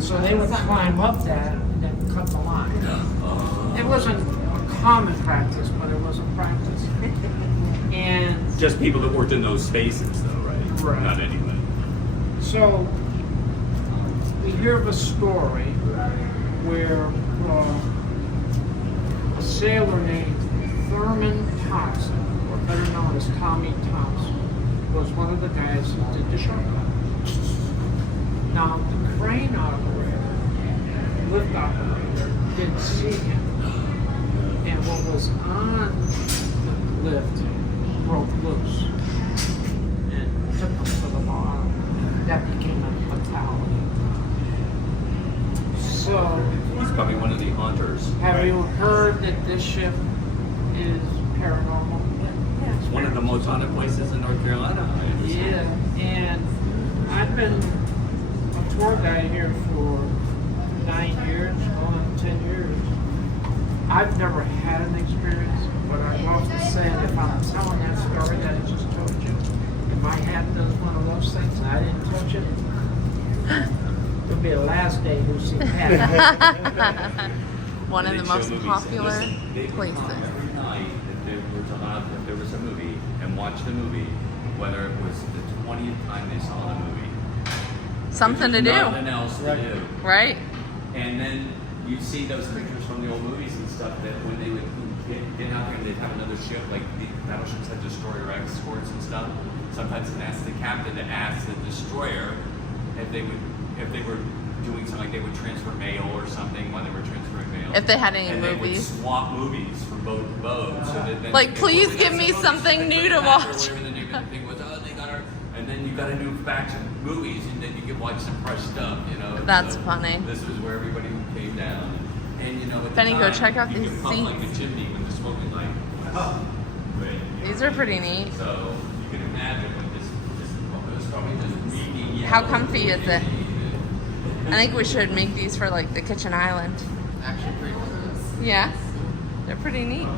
So they would climb up that and then cut the line. It wasn't a common practice, but it was a practice. And Just people that worked in those spaces, though, right? Right. Not anybody. so we hear of a story where a sailor named Thurman Thompson, or better known as Tommy Thompson, was one of the guys who did the shortcut. Now, the crane operator, lift operator, didn't see him. And what was on the lift broke loose and took him to the bottom. That became a fatality. So, He's probably one of the haunters. have you heard that this ship is paranormal? It's one of the most haunted places in North Carolina. I understand. Yeah, and I've been a tour guide here for 9 years, going on 10 years. I've never had an experience, but I love to say that if I'm telling that story that I just told you, if I had one of those things and I didn't touch it, it would be the last day who's seen that. One of the They show most movies. popular Listen, they would places. come every night if there was a movie and watch the movie, whether it was the 20th time they saw the movie. Something to There's do, Nothing else to do. right? And then you see those pictures from the old movies and stuff that when they would get out there and they'd have another ship, like the battleships had destroyer escorts and stuff. Sometimes they'd ask the captain to ask the destroyer if they were doing something, like they would transfer mail or something while they were transferring mail. If they had any and movies. They would swap movies from boat to boat. So that then Like, if please they give got me some something movies, new to like, or watch. whatever the name of the thing was, they got our, and then you got a new batch of movies, and then you could watch some fresh stuff, you know. That's So funny. This was where everybody came down, and you know, at the Benny, go time, check out you these could puff like a seats. chimney when the smoking like. Right, you These know, are pretty neat. So you can imagine what this was probably just reading. How comfy is it? I think we should make these for like the kitchen island. Actually pretty cool. Yeah, they're pretty neat.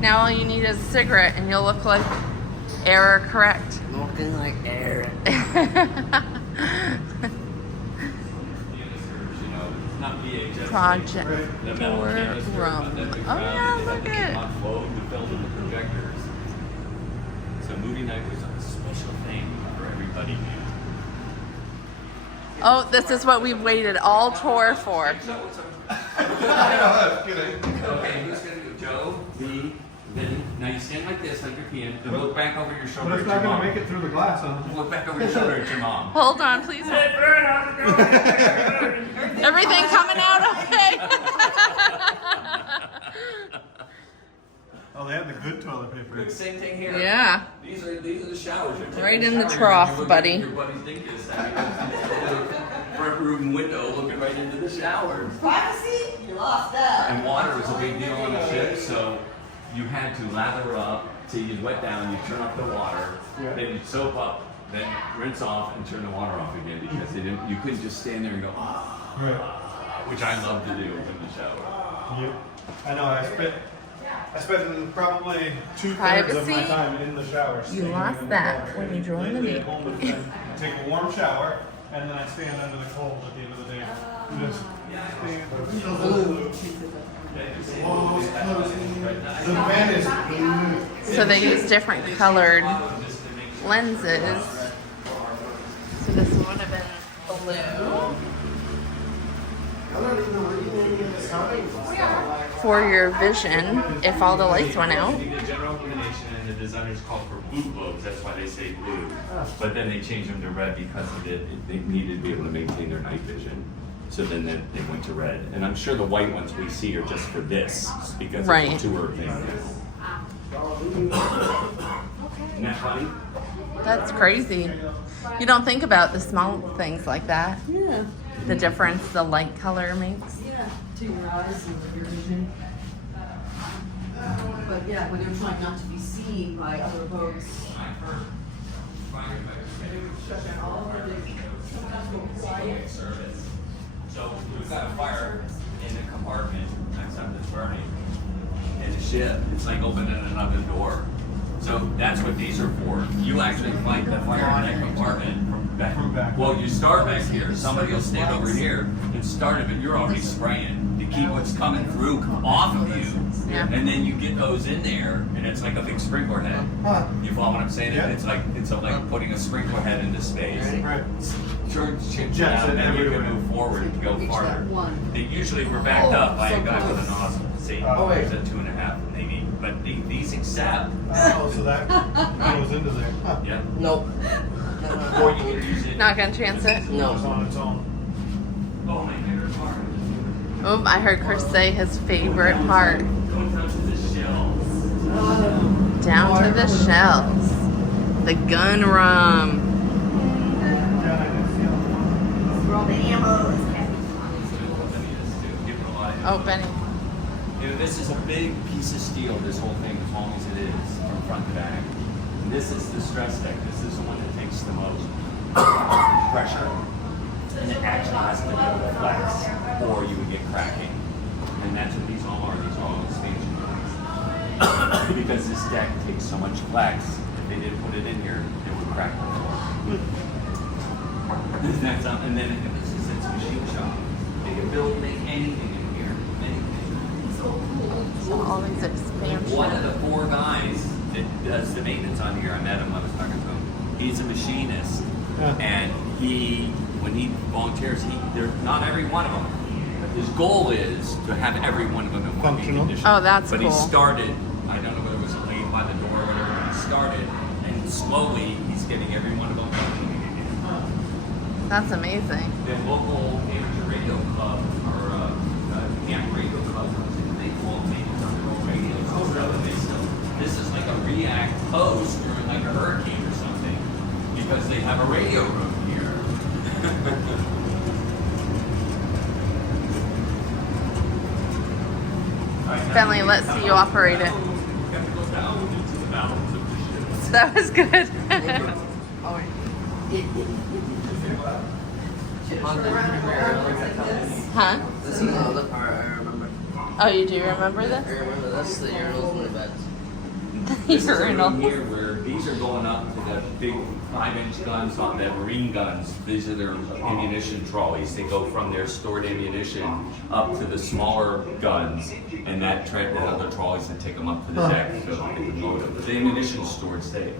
Now all you need is a cigarette and you'll look like error correct. Looking like air. Project The metal for canister Rome. above that big Oh crowd, yeah, they had look the at it. hot flow to fill in the projectors. So movie night was a special thing for everybody. Oh, this is what we've waited all tour for. Okay, who's gonna do Joe, me, Vinny? Now you stand like this, like your can, and look back over your shoulder But at it's your not going mom. to make it through the glass, huh? Look back over your shoulder at your mom. Hold on, please. Everything coming out okay? Oh, they have the good toilet paper. Same thing here. Yeah. These are the showers. You're taking Right a in the shower, trough, you're looking buddy. at Your buddy's dinkus. Front room window looking right into the shower. Privacy? You lost that. And water is a big deal on a ship, so you had to lather up till you'd wet down, you turn up the water, then you'd soap up, then rinse off and turn the water off again because you couldn't just stand there and go, which I love to do in the shower. Yep. I know. I spent probably 2/3 of my Privacy? time in the shower. You standing lost in that water. when you joined the Lately meeting. at home, it's been, I take a warm shower and then I stand under the cold at the end of the day. Just stand. The bed is blue. So they use different colored lenses. So this would have been blue for your vision if all the lights went out. The general illumination and the designers called for blue globes. That's why they say blue. But then they changed them to red because they needed to be able to maintain their night vision. So then they went to red. And I'm sure the white ones we see are just for this because Right. it's a tour thing. Isn't that funny? That's crazy. You don't think about the small things like that. Yeah. The difference the light color makes. Yeah, to your eyes and your vision. But yeah, when you're trying not to be seen by other boats. So we've got a fire in the compartment next time it's burning. In the ship, it's like opening another door. So that's what these are for. You actually fight the fire in that compartment from back. Well, you start back here. Somebody will stand over here and start it, but you're already spraying to keep what's coming through off of you. Yeah. And then you get those in there, and it's like a big sprinkler head. You follow what I'm saying? Yeah. It's like putting a sprinkler head into space. Right. Turns chips Jets down, and then you everywhere. can move forward and go Reach farther. that one. They usually were backed up by a guy with a nozzle. See, Oh, there's a 2.5 maybe, but these accept. Oh, so that goes into there. Huh. Yeah. Nope. Or you can use it. Not gonna chance it. It's No. on its own. Oh, my favorite part. Oh, I heard Chris say his favorite part. Going down to the shells. Down to the shells. The gun room. Where all the ammo is kept. Oh, Benny. You know, this is a big piece of steel, this whole thing, as long as it is, from front to back. And this is the stress deck. This is the one that takes the most pressure. And it actually has to be able to flex, or you would get cracking. And that's what these all are. These are all expansion joints. Because this deck takes so much flex, if they didn't put it in here, it would crack the floor. And then this is its machine shop. They can build, make anything in here. Anything. So all these expansions. One of the 4 guys that does the maintenance on here, I met him, I was talking to him. He's a machinist. And when he volunteers, not every one of them. His goal is to have every one of them in working Functional. condition. Oh, that's But cool. he started, I don't know whether it was a lead by the door or whatever, he started, and slowly he's getting every one of them working. That's amazing. The local amateur radio club or camp radio club, they call maintenance on their own radios. This is like a react post during like a hurricane or something because they have a radio room here. Bentley, let's see you operate it. That was good. Huh? This is another part I remember. Oh, you do remember I this? remember this, the urinals in the beds. This is a room Urinal. here where these are going up to the big 5-inch guns on the marine guns. These are their ammunition trolleys. They go from their stored ammunition up to the smaller guns, and that other trolleys that take them up to the deck so they can load them. But the ammunition is stored safe.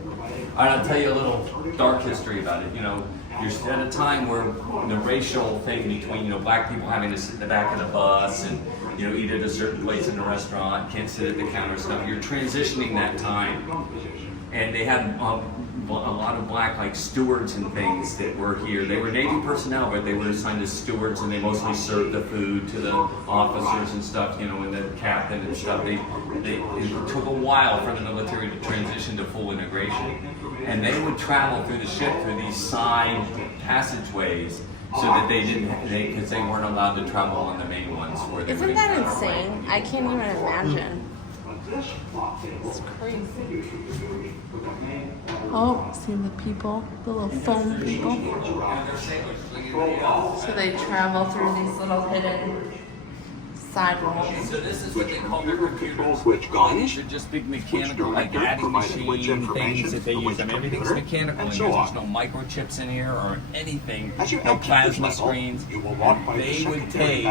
I'll tell you a little dark history about it. You know, you're at a time where the racial thing between black people having to sit in the back of the bus and eat at a certain place in the restaurant, can't sit at the counter stuff. You're transitioning that time, and they had a lot of black stewards and things that were here. They were Navy personnel, but they were assigned as stewards, and they mostly served the food to the officers and stuff, and the captain and stuff. It took a while for the military to transition to full integration, and they would travel through the ship through these side passageways so that because they weren't allowed to travel on the main ones. Isn't that insane? I can't even imagine. It's crazy. Oh, see the people, the little foam people. So they travel through these little hidden sidewalks. So this is what they call their computers. Which guns? They're just big mechanical, like adding machine things that they use. I mean, everything's mechanical in here. There's no microchips in here or anything. No plasma screens. And they would take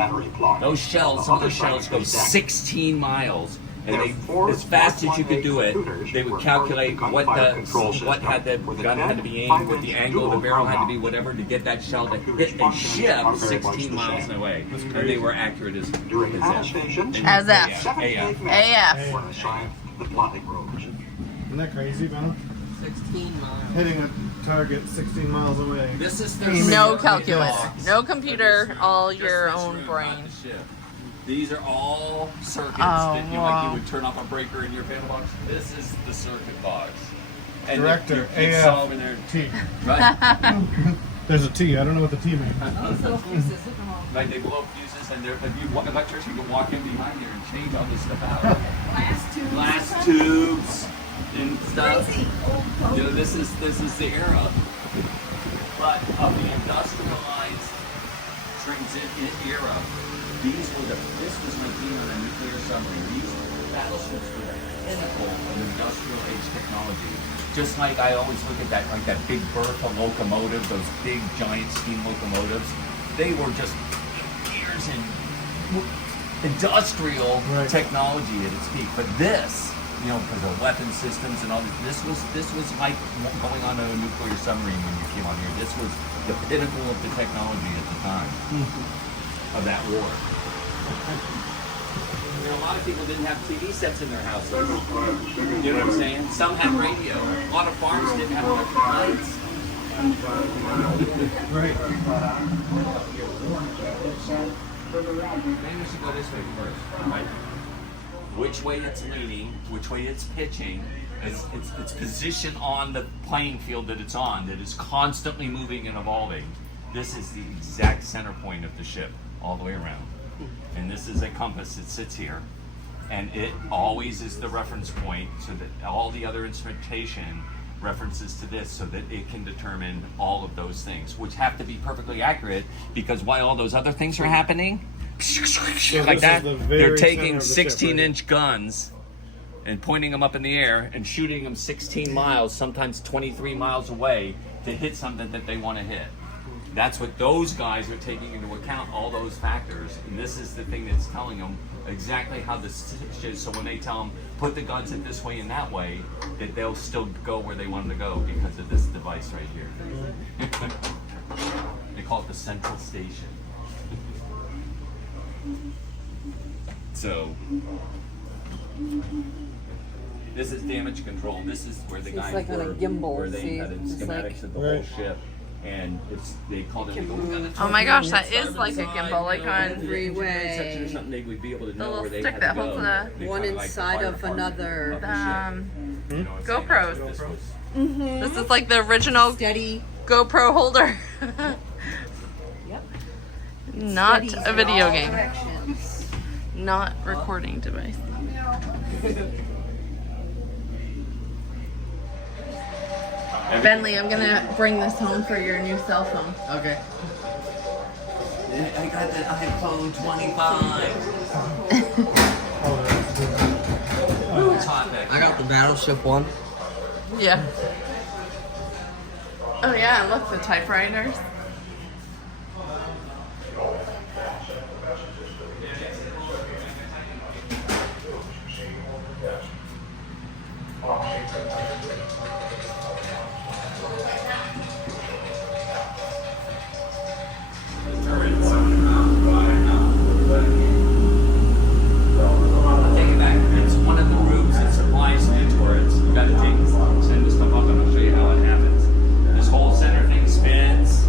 those shells. Some of those shells go 16 miles. And they, as fast as you could do it, they would calculate what had the gun had to be aimed, what the angle of the barrel had to be, whatever, to get that shell to hit a ship 16 miles away. And they were accurate as F. AF. Isn't that crazy, Val? 16 miles. Hitting a target 16 miles away. This is their No calculator, no computer, all your own brain. These are all circuits that you would turn off a breaker in your panel box. This is the circuit box. And Director, it's AF, all in there. T. Right. There's a T. I don't know what the T means. Like they blow fuses, and if you electrician can walk in behind here and change all this stuff out. Glass tubes and stuff. You know, this is the era, but of the industrialized transit era. This was like being on a nuclear submarine. These battleships were the pinnacle of industrial age technology. Just like I always look at that, like that big Bertha locomotive, those big giant steam locomotives. They were just years in industrial technology at its peak. But this, you know, because of weapon systems and all this was like going on a nuclear submarine when you came on here. This was the pinnacle of the technology at the time of that war. You know, a lot of people didn't have TV sets in their houses. You know what I'm saying? Some had radio. A lot of farms didn't have electric lights. Right. Maybe we should go this way first. Right? Which way it's leaning, which way it's pitching, its position on the playing field that it's on, that is constantly moving and evolving. This is the exact center point of the ship, all the way around. And this is a compass that sits here, and it always is the reference point, so that all the other instrumentation references to this, so that it can determine all of those things, which have to be perfectly accurate, because while all those other things are happening, like that, they're taking 16-inch guns and pointing them up in the air and shooting them 16 miles, sometimes 23 miles away, to hit something that they want to hit. That's what those guys are taking into account, all those factors, and this is the thing that's telling them exactly how this is. So when they tell them, put the guns in this way and that way, that they'll still go where they want them to go because of this device right here. They call it the central station. So, this is damage control. This is where the guys like on a gimbal, where they see? had It's schematics like- of the whole ship. And they called it. Oh my gosh, that is like a gimbal, like on Freeway. Or something they would be able to know little where they stick had that to go. holds They one kinda like the inside fire of department another. of the ship. You know, it's saying GoPros. this was- This is like the original Steady. GoPro holder. Yep. Not Steady a video all game. directions. Not recording device. Bentley, I'm gonna bring this home for your new cell phone. Okay. I got the iPhone 25. Topic. I got the Battleship one. Yeah. Oh yeah, look, the typewriters. Take it back. It's one of the rooms that supplies the turrets. You gotta send this stuff up and I'll show you how it happens. This whole center thing spins.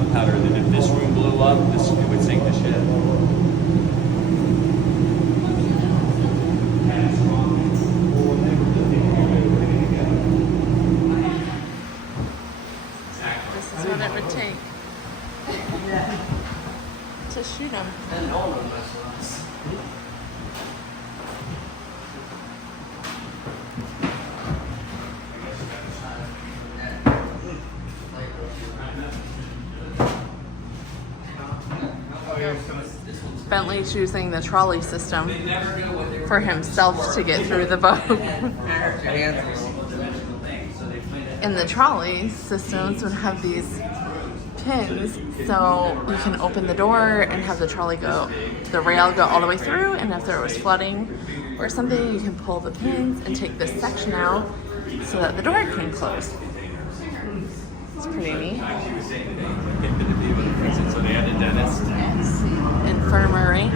gunpowder that if this room blew up, it would sink the ship. This is what it would take to shoot them. And no one would mess with us. Bentley's using the trolley system for himself to get through the boat. And the trolley systems would have these pins, so you can open the door and have the trolley go, the rail go all the way through, and if there was flooding or something, you can pull the pins and take this section out so that the door can close. It's pretty neat. So they had a dentist. Infirmary.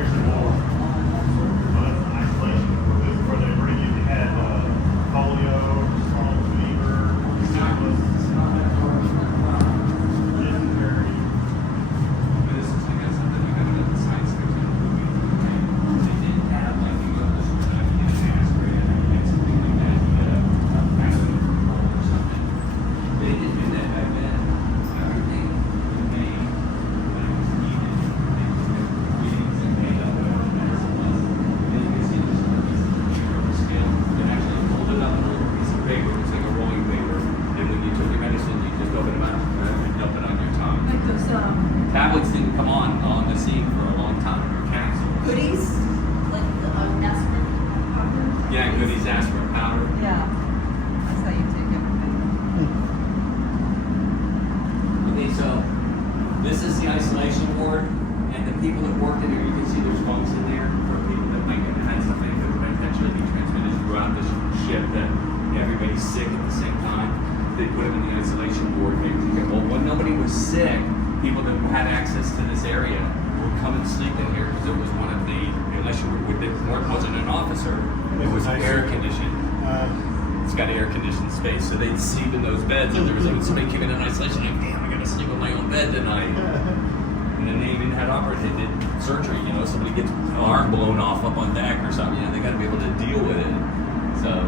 Tablets didn't come on the scene for a long time. They were canceled. Goodies, like the aspirin powder. Yeah, Goodies aspirin powder. Yeah, that's how you take everything. Okay, so this is the isolation ward, and the people that worked in there, you can see there's bunks in there for people that might have had something that could potentially be transmitted throughout the ship, that everybody's sick at the same time. They put them in the isolation ward. Well, when nobody was sick, people that had access to this area would come and sleep in here because it was one of the, unless you were, it wasn't an officer, it was air conditioned. It's got air conditioned space, so they'd sleep in those beds. And there was somebody came in isolation, like, damn, I gotta sleep in my own bed tonight. And then they even had they did surgery. Somebody gets an arm blown off up on deck or something. They got to be able to deal with it. So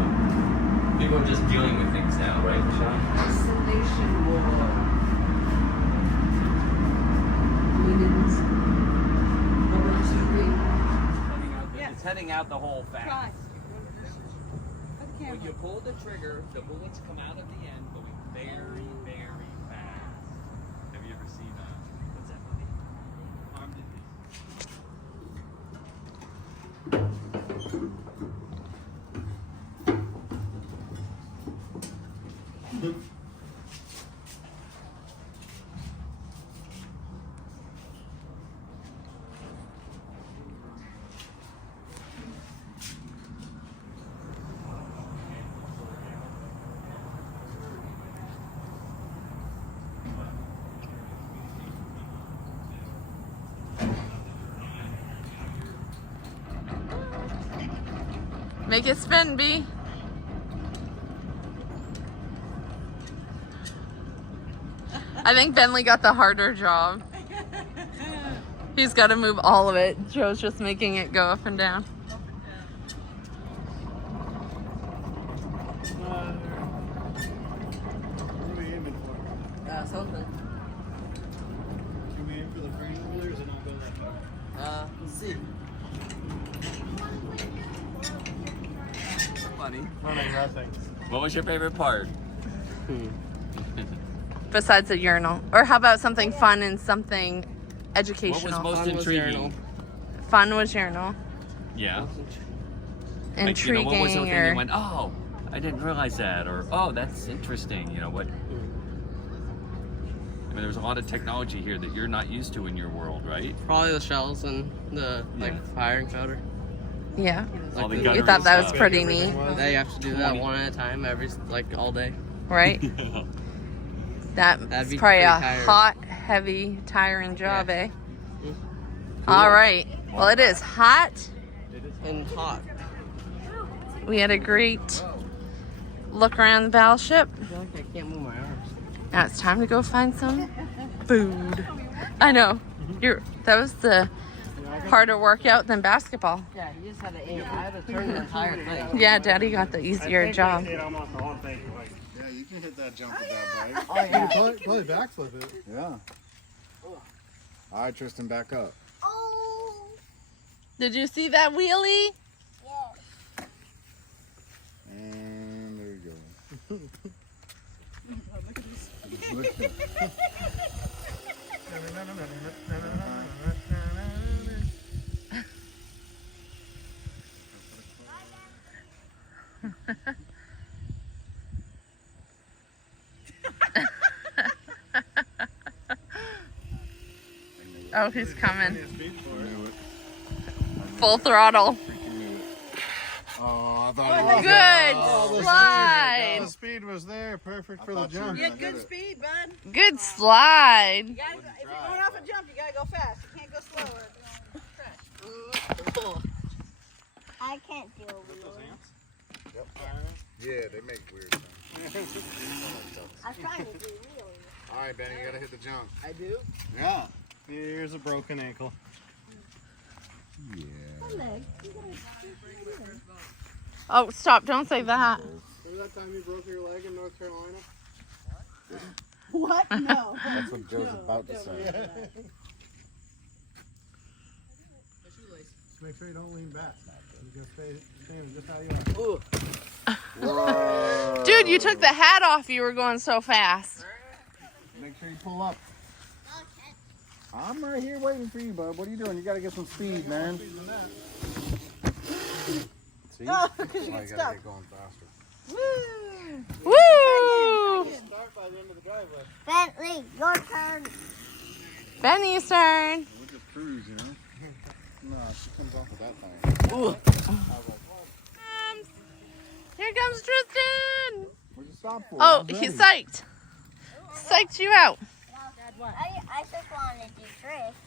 people are just dealing with things now, right, Sean? Isolation ward. It's heading out the hole fast. When you pull the trigger, the bullets come out at the end, going very, very fast. Have you ever seen what's that movie? Armed and Make it spin, B. I think Bentley got the harder job. He's got to move all of it. Joe's just making it go up and down. What are we aiming for? Something. Should we aim for the frame over there, or is it not going that far? Let's see. Funny. Running nothing. What was your favorite part? Besides the urinal. Or how about something fun and something What educational? was most intriguing? Fun was urinal. Yeah. Intriguing what was the thing or... you went, oh, I didn't realize that, or oh, that's interesting. What? I mean, there's a lot of technology here that you're not used to in your world, right? Probably the shells and the firing powder. Yeah. All the You gunners thought that and was stuff. pretty neat, They have to do that one at a time all day. right? Yeah. That's That'd be probably a pretty tiring. hot, heavy, tiring job, eh? Cool. All right. Well, it is hot. And hot. We had a great look around the battleship. I feel like I can't move my arms. Now it's time to go find some food. I know. That was the harder workout than basketball. Yeah, he just had to aim. I had to turn the entire thing. Yeah, Daddy got the easier job. Yeah, you can hit that jump with that bike. Oh, yeah. Play backflip it. Yeah. All right, Tristan, back up. Did you see that wheelie? And there you go. Look at this. Oh, he's coming. Full throttle. Oh, I thought Good slide. the speed was there, perfect for the jump. You got good speed, bud. Good slide. If you're going off a jump, you gotta go fast. You can't go slower. I can't do a wheel. Yeah, they make weird sounds. I was trying to do wheelies. All right, Benny, you gotta hit the jump. I do. Yeah. Here's a broken ankle. Yeah. Oh, stop. Don't say that. Remember that time you broke your leg in North Carolina? What? No. That's what Joe's about to say. Just make sure you don't lean back. You can stay standing just how you are. Whoa. Dude, you took the hat off. You were going so fast. Make sure you pull up. I'm right here waiting for you, bud. What are you doing? You gotta get some speed, man. See? Oh, because you You get gotta stuck. get going faster. Woo! Woo! Start by the end of the driveway. Bentley, your turn. Benny's turn. We'll just cruise, you know? No, she comes off of that thing. Here comes Tristan. What'd you stop for? Oh, he's psyched. Psyched you out. I just wanted to drift.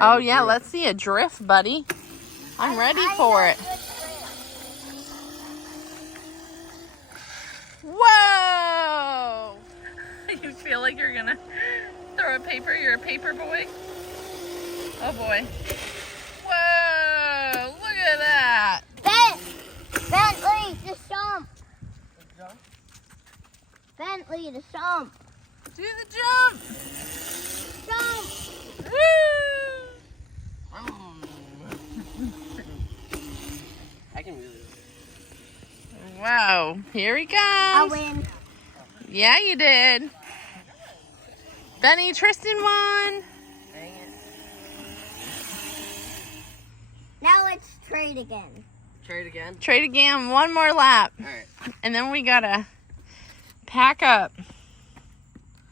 Oh, yeah. Let's see a drift, buddy. I'm ready for it. Whoa! You feel like you're gonna throw a paper? You're a paper boy? Oh boy. Whoa! Look at that! Bentley, the jump. Bentley, the jump. Do the jump! Jump. Woo! I can really. Wow, here he I comes. win. Yeah, you did. Benny, Tristan won. Dang it. Now let's trade again. Trade again. Trade again, one more lap. All right. And then we gotta pack up.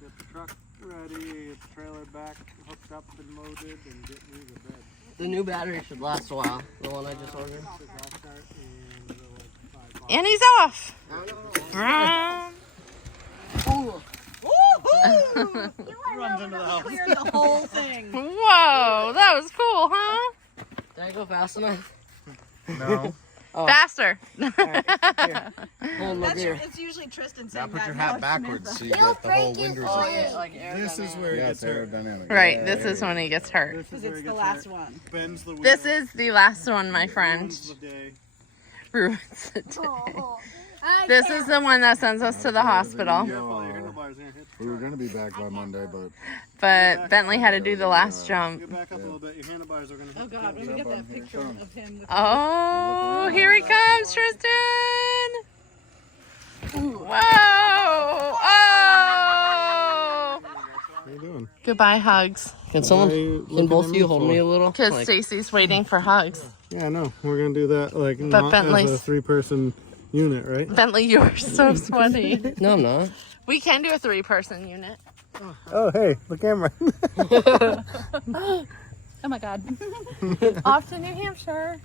Get the truck ready, get the trailer back, hooked up and loaded, and get me to bed. The new battery should last a while. The one I just ordered. And he's off. Vroom. Runs into the house. Clear the whole thing. Whoa, that was cool, huh? Did I go fast enough? No. Oh. Faster. Hold my beer. It's usually Tristan Now saying put your that. hat No, backwards so you You'll get the whole break winders. his Oh, leg. yeah, like This is where it gets aerodynamic. Right, this is when he gets hurt. Because it's the last one. Bends the wheel. This is the last one, my friend. Ruins the day. Ruins the day. Oh, This is the one that sends us to the hospital. We were going to be back by Monday, but But Bentley had to do the last jump. get back up a little bit. Your handlebars are going to Oh God, when we get that picture of him. With Oh, here he comes, Tristan. Whoa. Oh. What are you doing? Goodbye hugs. Can someone, Why are you can looking both at of me you hold for? me a little? Because Like, Stacy's waiting for hugs. Yeah, I know. We're going to do that like not Bentley's- as a 3-person unit, right? Bentley, you are so sweaty. no, I'm not. We can do a 3-person unit. Oh, hey, the camera. Oh my God. Off to New Hampshire.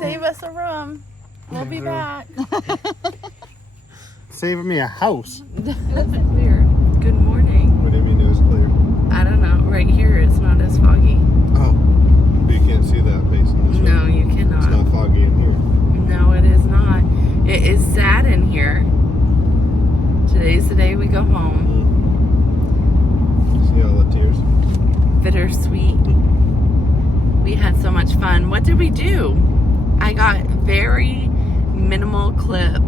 Save us a room. We'll be back. Saving me a house. Weird. Good morning. What do you mean it was clear? I don't know. Right here it's not as foggy. Oh, you can't see that facing this way. No, you cannot. It's not foggy in here. No, it is not. It is sad in here. Today's the day we go home. So fun. What did we do? I got very minimal clips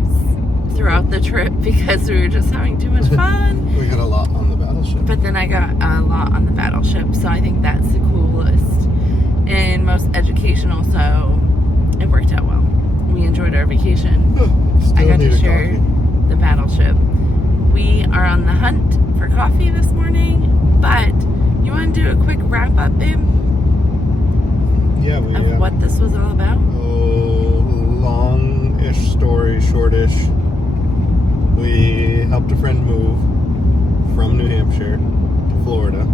throughout the trip because we were just having too much fun. We got a lot on the Battleship. But then I got a lot on the Battleship, so I think that's the coolest and most educational, so it worked out well. We enjoyed our vacation. I got to share the Battleship. We are on the hunt for coffee this morning, but you want to do a quick wrap up, babe? Yeah, of what this was all about? Oh, long-ish story, shortish. We helped a friend move from New Hampshire to Florida.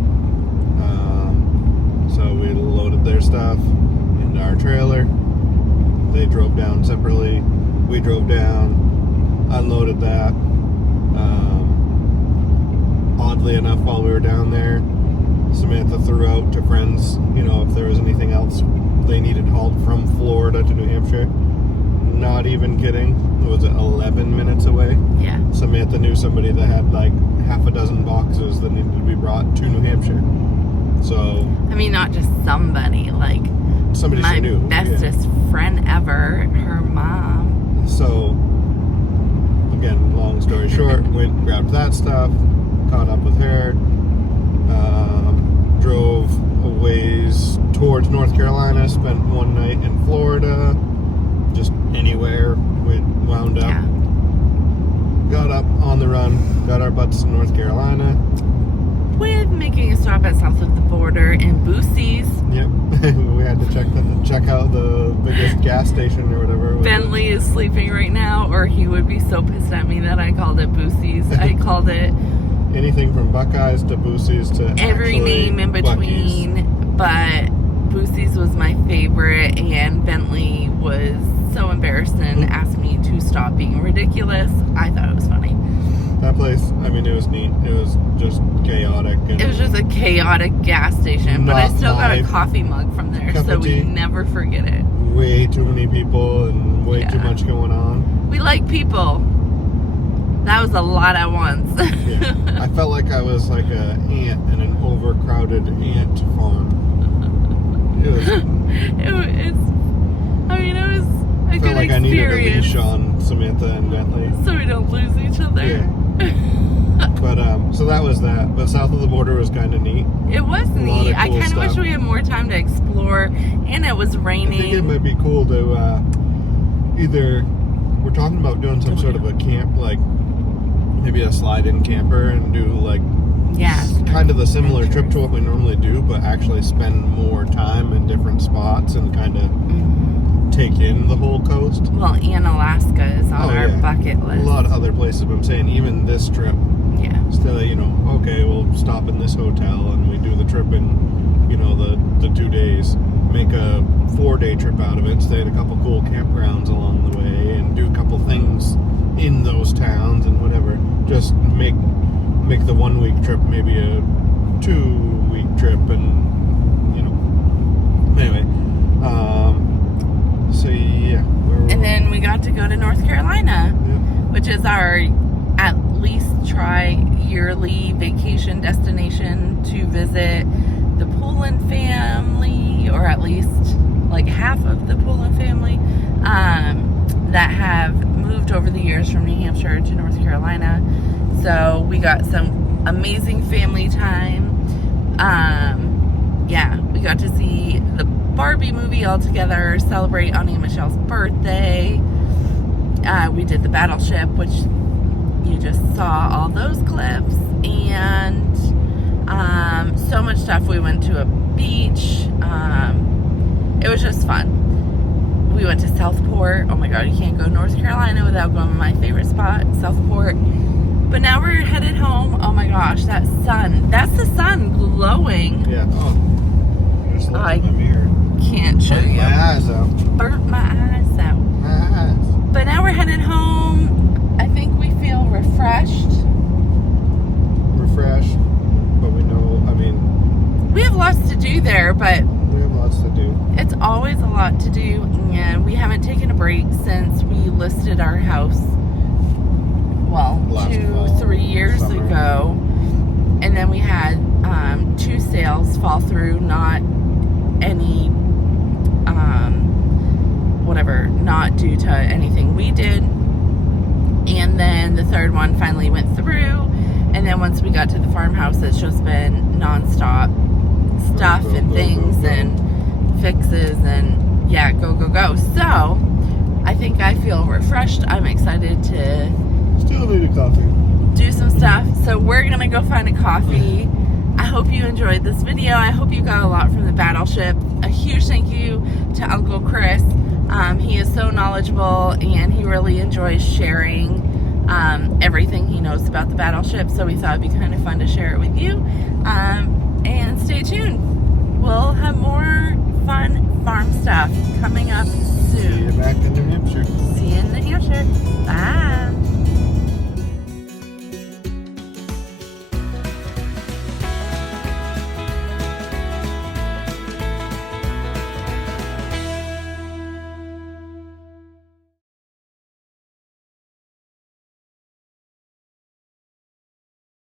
So we loaded their stuff into our trailer. They drove down separately. We drove down, unloaded that. Oddly enough, while we were down there, Samantha threw out to friends, if there was anything else they needed hauled from Florida to New Hampshire. Not even kidding. Was it 11 minutes away? Yeah. Samantha knew somebody that had like half a dozen boxes that needed to be brought to New Hampshire. So. I mean, not just somebody, like somebody my she knew. bestest friend ever, her mom. So, again, long story short, went grabbed that stuff, caught up with her, drove a ways towards North Carolina, spent one night in Florida, just anywhere we wound up. Yeah. Got up on the run, got our butts in North Carolina. With making a stop at south of the border in Boosie's. Yep, we had to check out the biggest gas station or whatever. Bentley is sleeping right now, or he would be so pissed at me that I called it Boosie's. I called it anything from Buckeyes to Boosie's to every name in between, but Boosie's was my favorite, and Bentley was so embarrassed and asked me to stop being ridiculous. I thought it was funny. That place, I mean, it was neat. It was just chaotic. And it was just a chaotic gas station, but I still got a coffee mug from there, so we never forget it. Way too many people and way too much going on. We like people. That was a lot at once. Yeah. I felt like I was like an ant in an overcrowded ant farm. It was. It was a good like experience. I needed a leash on Samantha and Bentley, so we don't lose each other. Yeah. But so that was that. But south of the border was kind of neat. It was neat. I kind of wish we had more time to explore, and it was raining. I think it might be cool to either we're talking about doing some sort of a camp, like maybe a slide-in camper, and do like kind of the similar trip to what we normally do, but actually spend more time in different spots and kind of take in the whole coast. Well, and Alaska is on our bucket list. A lot of other places, but I'm saying even this trip. Yeah. Still, okay, we'll stop in this hotel and we do the trip in, the 2 days. Make a 4-day trip out of it. Stay at a couple cool campgrounds along the way and do a couple things in those towns and whatever. Just make the 1 week trip maybe a 2 week trip, and anyway. So yeah. And then we got to go to North Carolina, which is our at least yearly vacation destination to visit the Poulin family, or at least like half of the Poulin family that have moved over the years from New Hampshire to North Carolina. So we got some amazing family time. We got to see the Barbie movie all together, celebrate Annie and Michelle's birthday. We did the Battleship, which you just saw all those clips, and so much stuff. We went to a beach. It was just fun. We went to Southport. Oh my god, you can't go to North Carolina without going to my favorite spot, Southport. But now we're headed home. Oh my gosh, that sun. That's the sun glowing. Yeah. Oh. Just look at my mirror. Can't show you. My eyes out. Burnt my eyes out. My eyes. But now we're headed home. I think we feel refreshed. But we know, we have lots to do there, but we have lots to do. It's always a lot to do, and we haven't taken a break since we listed our house, Last 3 years summer. ago. And then we had 2 sales fall through, not any whatever, not due to anything we did. And then the third one finally went through. And then once we got to the farmhouse, it's just been nonstop stuff and things and fixes and yeah, go, go, go. So I think I feel refreshed. I'm excited to Still need a coffee. do some stuff. So we're gonna go find a coffee. I hope you enjoyed this video. I hope you got a lot from the Battleship. A huge thank you to Uncle Chris. He is so knowledgeable and he really enjoys sharing everything he knows about the Battleship. So we thought it'd be kind of fun to share it with you.